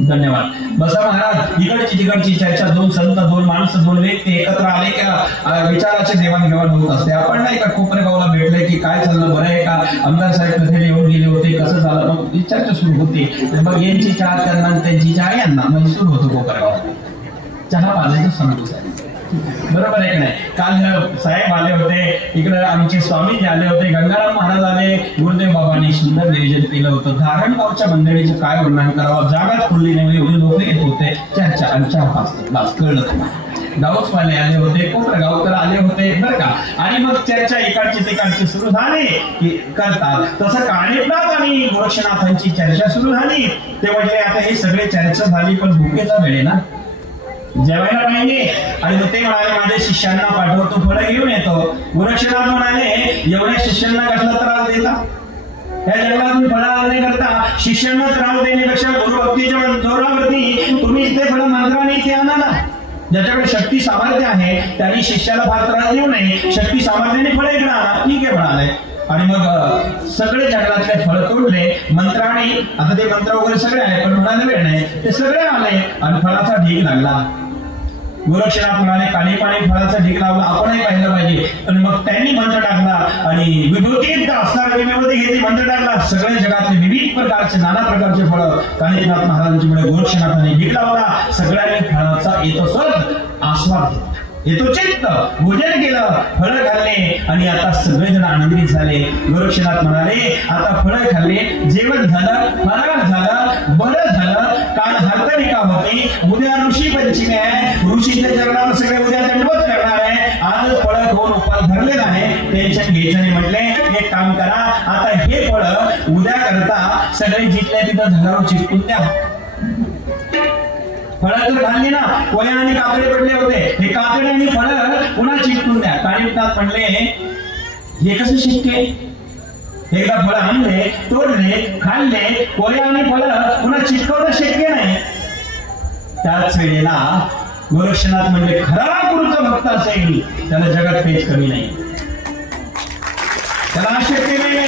धन्यवाद. बसा महाराज. इकडची तिकडची चर्चा, 2 संत, 2 माणसं, 2 व्यक्ती एकत्र आले का विचाराची देवाणघेवाण होत असते. आपण नाही का कोपरेगावला भेटले की काय चाललं, बरं आहे का, आमदार साहेब कधी येऊन गेले होते, कसं झालं, मग चर्चा सुरू होती. मग यांची चहा त्यांना, त्यांची चहा यांना, मग सुरू होतो कोपरेगावात. चहा पाजायचं सांगतो साहेब, बरोबर आहे की नाही. काल साहेब आले होते इकडे, आमचे स्वामी आले होते, गंगाराम महाराज आले, गुरुदेव बाबांनी सुंदर नियोजन केलं होतं. धारणगावच्या मंडळीचं काय वर्णन करावं, जागाच खुलली नाही, एवढे लोक येत होते. चर्चा आणि चहा पाच कळलं तुम्हाला. गावचवाले आले होते, कोपरगावकर आले होते, बरं का. आणि मग चर्चा इकडची तिकडची सुरू झाली की करतात. तसं कालिदास आणि गोरक्षनाथांची चर्चा सुरू झाली. ते म्हणजे आता हे सगळे चर्चा झाली, पण भुकेचा वेळ ना, जेवायला पाहिजे. आणि मग ते म्हणाले माझ्या शिष्यांना पाठवतो, फळं घेऊन येतो. गोरक्षनाथ म्हणाले एवढ्या शिष्यांना कसला त्रास देता, या जगाला तुम्ही फळं नाही करता, शिष्यांना त्रास देण्यापेक्षा गुरुभक्तीच्या जोरावरती तुम्ही ते फळं मंत्राने ते आणा ना. ज्याच्याकडे शक्ती सामर्थ्य आहे त्यांनी शिष्याला फार त्रास देऊ नये, शक्ती सामर्थ्याने फळं इकडे आणा. ठीक आहे म्हणाले. आणि मग सगळे जंगलातले फळ तोडले मंत्राने. आता ते मंत्र वगैरे सगळे आहे, पण म्हणायला वेळ नाही, ते सगळे आले आणि फळाचा ढीग लागला. गोरक्षनाथ म्हणाले काळीपाणी फळाचा ढीग लावला, आपणही पाहिलं पाहिजे. पण मग त्यांनी मंत्र टाकला आणि विभूतीत असणारा विभूती घेतली, मंत्र टाकला. सगळ्या जगातले विविध प्रकारचे नाना प्रकारचे फळं कालिदास महाराजांची मुळे गोरक्षनाथाने ढीग लावला. सगळ्यांनी फळाचा येतोसोत आस्वाद घेतला, येतोचित भोजन केलं, फळं खाल्ले आणि आता सगळेजण आनंदित झाले. गोरक्षनाथ म्हणाले आता फळं खाल्ले, जेवण झालं, फराळ झालं, बरं झालं. काल हरतालिका होती, उद्या ऋषी पंचमी आहे, ऋषीच्या चरणावर सगळे उद्या दंडवत करणार आहे. गोपाल धरलेला आहे, टेन्शन घ्यायचं नाही. म्हटले एक काम करा, आता हे फळ उद्या करता सगळे जिथल्या तिथं झाडावर चिटकून द्या. फळं तर खाल्ली ना, कोया आणि काकडे पडले होते, हे काकडे आणि फळं पुन्हा चिटकून द्या. कानिपनाथ म्हणले हे कसं शक्य? एकदा फळं आणले, तोडले, खाल्ले, कोया आणि फळं पुन्हा चिटकवणं शक्य नाही. त्याच वेळेला गोरक्षनाथ म्हणजे खरा गुरुचा भक्त असेल त्याला जगात काहीच कमी नाही, त्याला शक्य नाही.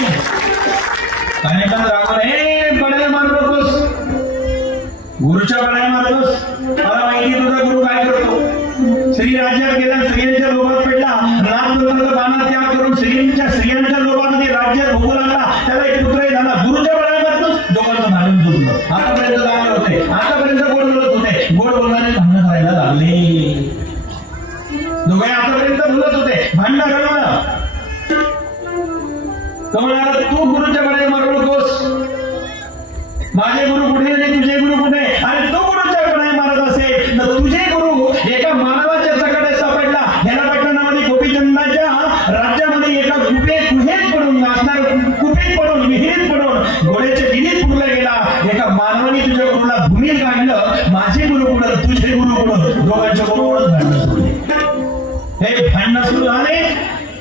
कानिपनाथ रागवले, हे बड्याला मारू नकोस, गुरुच्या बड्याला मारतोस. मला माहिती तुझा गुरु काय करतो. स्त्री राज्यात गेला, स्त्रियांच्या लोभात पडला, नागदत्ताचा बाणा त्याग करून स्त्रियांच्या लोभामध्ये राज्यात भोगू लागला. त्याला एक पुत्रही झाला. गुरुच्या बड्याला मारतोस, दोघांचं भांडण जुळलं. आतापर्यंत चांगले होते, आतापर्यंत गोड बोलत होते, गोड बोलणारे भांडण करायला लागले. दोघे आतापर्यंत बोलत होते, भांडण करायला. तो म्हणाला तू गुरुच्या बड्याला मारू नकोस, माझे गुरु कुठे आणि तुझे गुरु कुठे? आणि तो गुरुच्या बड्याला मारत असेल तर तुझे गुरु एका मानवाच्या चकाट्यात सापडला. ह्याला पట్టणामध्ये गोपीचंदाच्या राज्यामध्ये एका कुहेत पडून नाचणार, कुपेत पडून, विहिरीत पडून घोड्याच्या गिनीत पुरला गेला. एका मानवाने तुझ्या गुरुला भूमीत काढलं. माझे गुरु पुढं, तुझे गुरु पुढं, दोघांच्या बरोबर भांडण सुरू. हे भांडण सुरू झाले.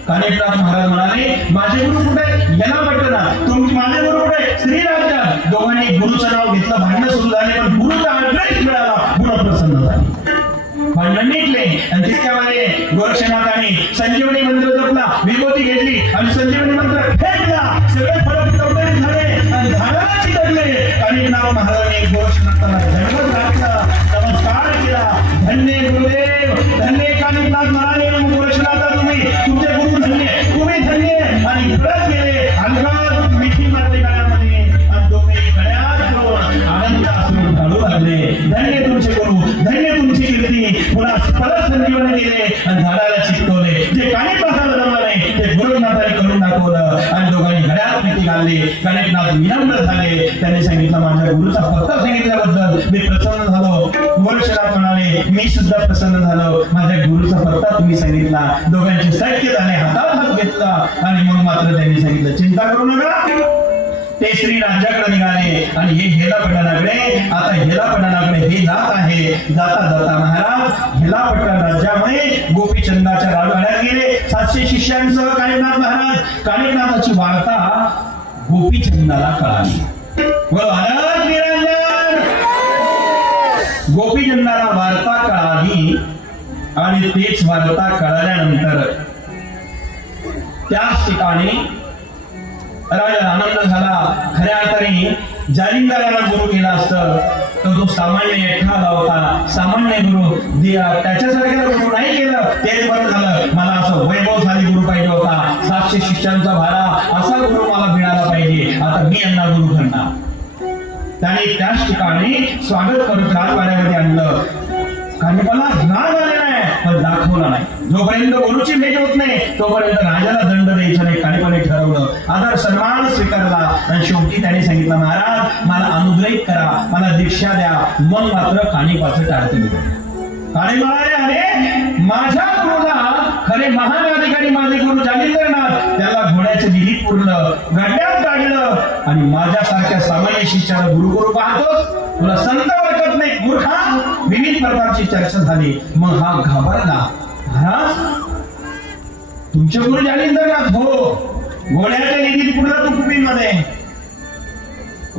कानिपनाथ महाराज म्हणाले माझे गुरु कुठे? याला पटणार. तुमचे माझे गुरु कुठे? श्री राज्यात. दोघांनी गुरुचं नाव घेतलं, भांडण सुरू झाले. पण गुरुचा ऍड्रेस मिळाला, गुरु प्रसन्न झाले, भांडण निघले. आणि तितक्यामध्ये गोरक्षनाथाने संजीवनी मंत्र जपला, विभूती घेतली आणि संजीवनी मंत्र फेकला. सगळे फळ तोडले झाले आणि झाडाला चिकटले. कानिपनाथ महाराजांनी गोरक्षनाथाला धन्यवाद घातला, नमस्कार केला. धन्य गुरुदेव, धन्य कानिपनाथ महाराज. गोरक्षनाथा तुम्ही, तुमचे गुरु धन्य, तुम्ही धन्य. आणि परत गेले अलगात मिठी मारली गळ्यामध्ये आणि दोघे गळ्यात करून आनंद असून घालू लागले. धन्य तुमचे गुरु, धन्य तुमची कीर्ती. पुन्हा परत संजीवनी दिले आणि झाडाला चिकटवले. जे कानिपनाथाला जमले ते गोरक्षनाथाने करून दाखवलं आणि दोघांनी गळ्यात मिठी घालली. कानिपनाथ विनम्र झाले. त्यांनी सांगितलं माझ्या गुरुचा पत्ता सांगितल्याबद्दल मी प्रसन्न झालो. गोरक्षनाथ म्हणाले मी सुद्धा प्रसन्न झालो, माझ्या गुरुचा पत्ता तुम्ही सांगितला. दोघांचे सख्य झाले, हातात हात घेतला आणि मग मात्र त्यांनी सांगितलं चिंता करू नका. ते श्री राज्याकडे निघाले आणि हे हेलापट्टणाकडे. आता हेलापट्टणाकडे हे जात आहे. जाता जाता महाराज हेलापट्टण राज्यामध्ये गोपीचंदाच्या राजवाड्यात गेले. 700 शिष्यांसह कानिपनाथ महाराज. कानिपनाथाची वार्ता गोपीचंदाला कळाली. गोपीचंदाला वार्ता कळाली आणि तेच वार्ता कळाल्यानंतर त्याच ठिकाणी राजा आनंद झाला. खऱ्या अर्थाने जालिंदराला गुरु केला असतं तर तो सामान्य एकटा होता. सामान्य गुरु त्याच्यासारख्या गुरु नाही केलं, तेच बरं झालं. मला असं वैभवशाली गुरु पाहिजे होता. 700 शिष्यांचा भारा असा गुरु मला मिळाला पाहिजे. आता मी यांना गुरु करणार. त्याने त्याच ठिकाणी स्वागत करत राजवाड्यामध्ये आणलं. कानिपनाथ राग आलेला आहे पण दाखवला नाही. जोपर्यंत गुरुची भेट होत नाही तोपर्यंत राजाला दंड द्यायचा नाही. कानिपनाने ठरवलं, आदर सन्मान स्वीकारला आणि शेवटी त्याने सांगितलं महाराज मला अनुग्रहित करा, मला दीक्षा द्या. मग मात्र कानिपाचं टाळते दिलं. कानी म्हणाले अरे माझ्या गुरुला खरे महान अधिकारी माझे गुरु जालिंदरनाथ, त्याला घोड्याच्या विहिरीत पुरलं, गड्ड्यात काढलं आणि माझ्यासारख्या सामान्य शिष्याला गुरु पाहतोस, तुला संत वाटत नाही मूर्खा. विविध प्रकारची चर्चा झाली. मग हा घाबरला. महाराज तुमचे गुरु जालिंदरनाथ? हो. घोड्याच्या विहिरीत पुरलं तू कुपीमध्ये.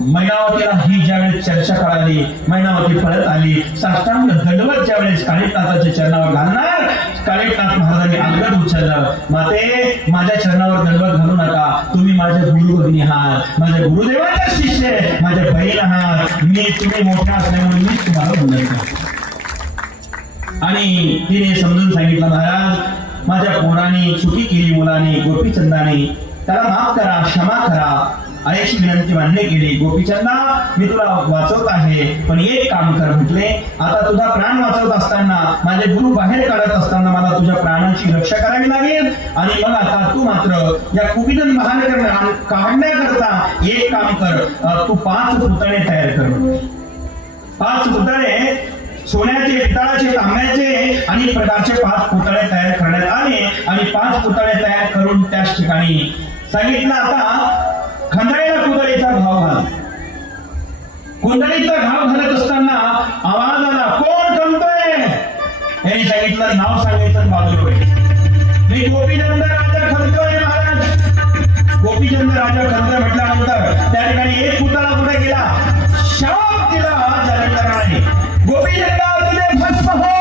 मैनावतीला ही ज्यावेळेस चर्चा कळाली, मैनावती पळत आली. साष्टांग दंडवत ज्यावेळेस कानिपनाथाच्या चरणावर घालणार, कानिपनाथ महाराजांनी अंगद उचललं. माते माझ्या चरणावर दंडवत घालू नका, तुम्ही माझ्या गुरुभगिनी आहात, माझ्या गुरुदेवाच्या शिष्य, माझ्या बहीण आहात. तुम्ही मोठ्या असल्यामुळे मी तुम्हाला बोलायचं. आणि तिने समजून सांगितलं महाराज माझ्या पोराने चुकी केली, मुलाने गोपीचंदाने, त्याला माफ करा, क्षमा करा. अशी विनंती मान्य केली. गोपीचंदा मी तुला वाचवत आहे पण एक काम कर म्हटले, आता तुझा प्राण वाचवत असताना, माझे गुरु बाहेर काढत असताना मला तुझ्या प्राणाची रक्षा करावी लागेल. आणि मग आता तू मात्र या कुपितन बाहेर काढण्याकरता एक काम कर, तू 5 पुतळे तयार कर. 5 पुतळे सोन्याचे, पितळाचे, तांब्याचे अनेक प्रकारचे 5 पुतळे तयार करण्यात आले आणि 5 पुतळे तयार करून त्याच ठिकाणी सांगितलं आता खंदळेला कुंडलीचा घाव घाल. कुंडलीचा घाव घालत असताना आवाज आला, कोण खणतोय? यांनी सांगितलं नाव सांगायचं बाजूला. मी गोपीचंद राजा खणतोय महाराज. गोपीचंद राजा खणतोय म्हटल्यानंतर त्या ठिकाणी एक पुतळा पुढे गेला, शाप दिला जालंधराने, गोपीचंदा तुझे भस्म हो.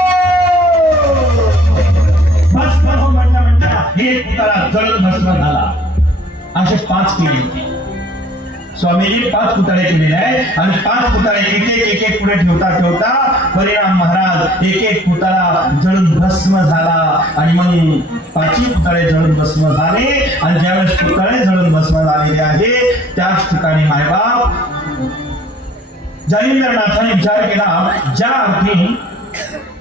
भस्म हो म्हणता म्हणता एक पुतळा जळून भस्म झाला. असे 5 केले. स्वामीजी 5 पुतळे केलेले आहे आणि 5 पुतळे एक एक पुढे ठेवता ठेवता परिणाम महाराज एक पुतळा जळून भस्म झाला. आणि मग 5 पुतळे जळून भस्म झाले. आणि ज्यावेळेस पुतळे जळून भस्म झालेले आहे त्याच ठिकाणी मायबाप जालिंदरनाथाने विचार केला, ज्या अर्थी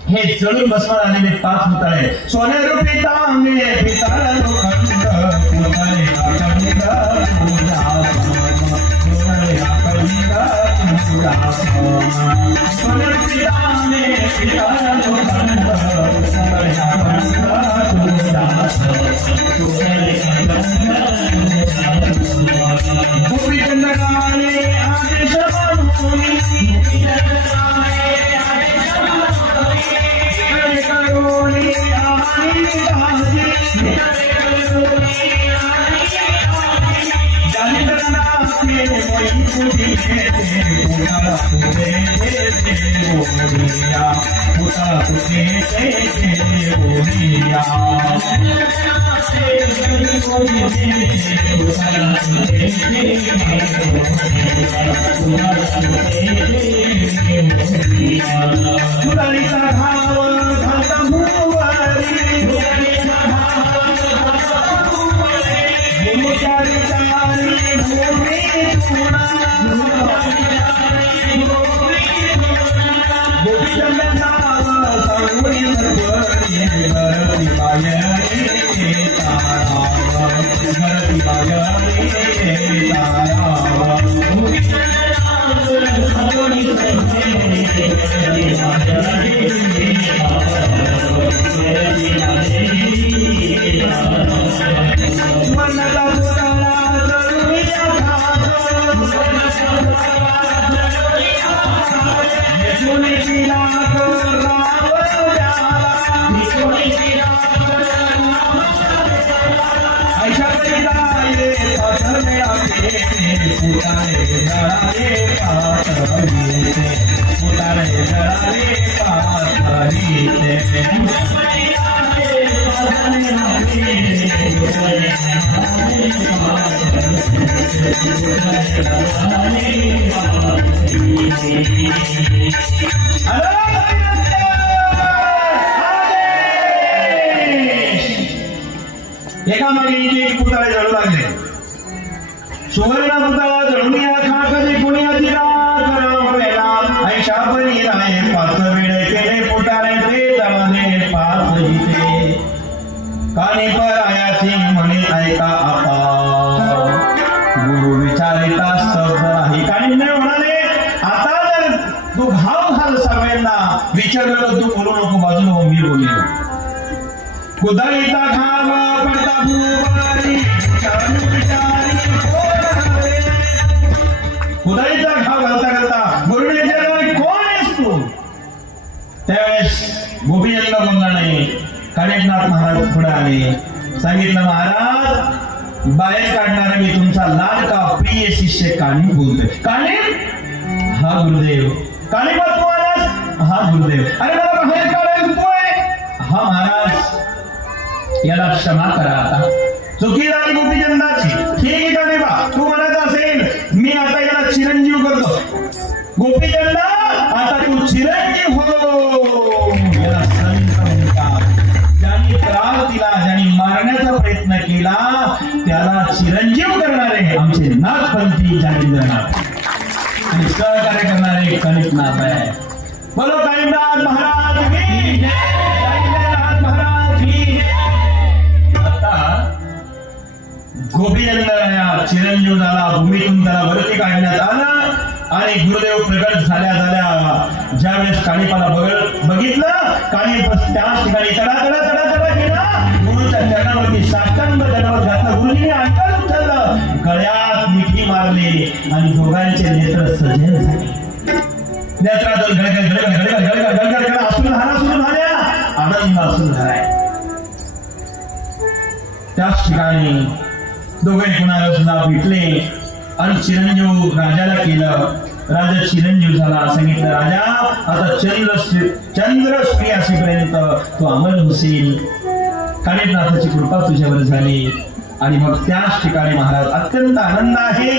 हे जळून भस्म झालेले 5 पुतळे सोने रूपी तांबे पितळ पुतळे एकामागे एक पुतळे जळू लागले. सुवर्ण पुतळा जळून या खाकरी पुण्याची ऐशा परी राय 5 वेळे केले पुतळे ते जमाने 5 इथे कानी पर आयाची म्हणे ऐका आता गुरु विचारिता शब्द नाही. कानी म्हणाले आता जर तू घाव घाल सगळ्यांना विचारलं तू बोलू नको बाजूला हो मी बोलेल. कुदळीचा घाव पडता भूवारी कुदळीचा घाव घालता घालता गुरुने विचारलं कोण आहेस तू? त्यावेळेस गोपीचंद बोलला नाही. कानिपनाथ महाराज पुढे आले. सांगितलं महाराज बाहेर काढणारा मी तुमचा लाडका प्रिय शिष्य कानिप बोलतोय. कानिप? हा गुरुदेव. कानिपा तू आलास? हा गुरुदेव. अरे मला बाहेर काढायला तू आहे? हा महाराज. याला क्षमा करा. आता चुकी झाली गोपीचंदाची. ठीक आहे कानिपा तू म्हणत असेल मी आता याला चिरंजीव करतो. गोपीचंदा आता तू चिरंजीव हो. याला संत म्हणतात. ज्यांनी त्रास दिला ज्यांनी मारण्याचा प्रयत्न केला त्याला चिरंजीव करणारे आमचे नाथपंथी जालिंदरनाथ आणि सहकार्य करणारे कानिपनाथ आहे. बोलो कानिपनाथ महाराज की जय. जालिंदरनाथ महाराज की. गोपीचंद चिरंजीव झाला. भूमीतून त्याला वरती काढण्यात आला आणि गुरुदेव प्रगट झाल्या झाल्या ज्यावेळेस काळीपाला बघितलं, काळी त्याच ठिकाणी तडा तडा तडा तडा केला, गुरुच्या चरणावरती साष्टांग दंडवत घातलं, गुरुजीने अंतर उचललं, गळ्यात मिठी मारली आणि दोघांचे नेत्र सजल झाले. नेत्रातून गळगळ गळगळ गळगळ गळगळ गळगळ गळगळ असून झाल्या, आनंद असून झालाय. त्याच ठिकाणी दोघे कुणाला सुद्धा भेटले आणि चिरंजीव राजाला केलं. राजा चिरंजीव झाला. सांगितलं, राजा आता चंद्र सूर्य असेपर्यंत तो अमर होशील. काळीनाथाची कृपा तुझ्यावर झाली. आणि मग त्याच ठिकाणी महाराज अत्यंत आनंद आहे.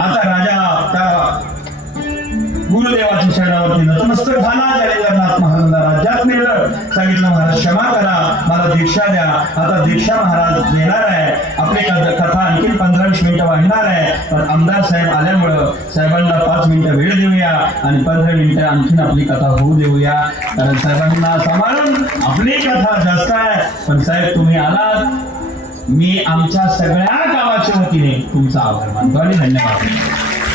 आता राजा त्या गुरुदेवाच्या चरणावरती नतमस्तक झाला. जालेंद्रनाथ महाराजांना राज्यात नेलं. सांगितलं, महाराज क्षमा करा, मला दीक्षा द्या. आता दीक्षा महाराज देणार आहे. आपली कथा आणखी 15-20 मिनिटं वाढणार आहे. पण आमदार साहेब आल्यामुळं साहेबांना 5 मिनिटं वेळ देऊया आणि 15 मिनिटं आणखीन आपली कथा होऊ देऊया. कारण साहेबांना सांभाळून आपली कथा जास्त आहे. पण साहेब तुम्ही आलात, मी आमच्या सगळ्या गावाच्या वतीने तुमचा आभार मानतो आणि धन्यवाद.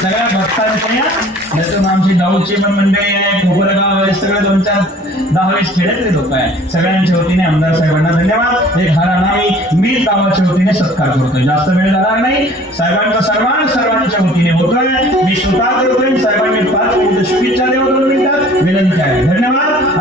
सगळ्या भक्तांच्या आमची दाऊदची पण मंडळी आहे, कोपरगाव आहे, सगळे 2-4-10 खेड्यातले लोक आहे. सगळ्यांच्या वतीने आमदार साहेबांना धन्यवाद. एक हारा नाही, मी गावाच्या वतीने सत्कार करतोय. जास्त वेळ जाणार नाही. साहेबांचा सर्वांच्या वतीने होतोय. मी स्वतः करतोय. साहेबांनी 5 मिनिटं शुभेच्छा द्यावं. 2 मिनिटात विनंती आहे. धन्यवाद.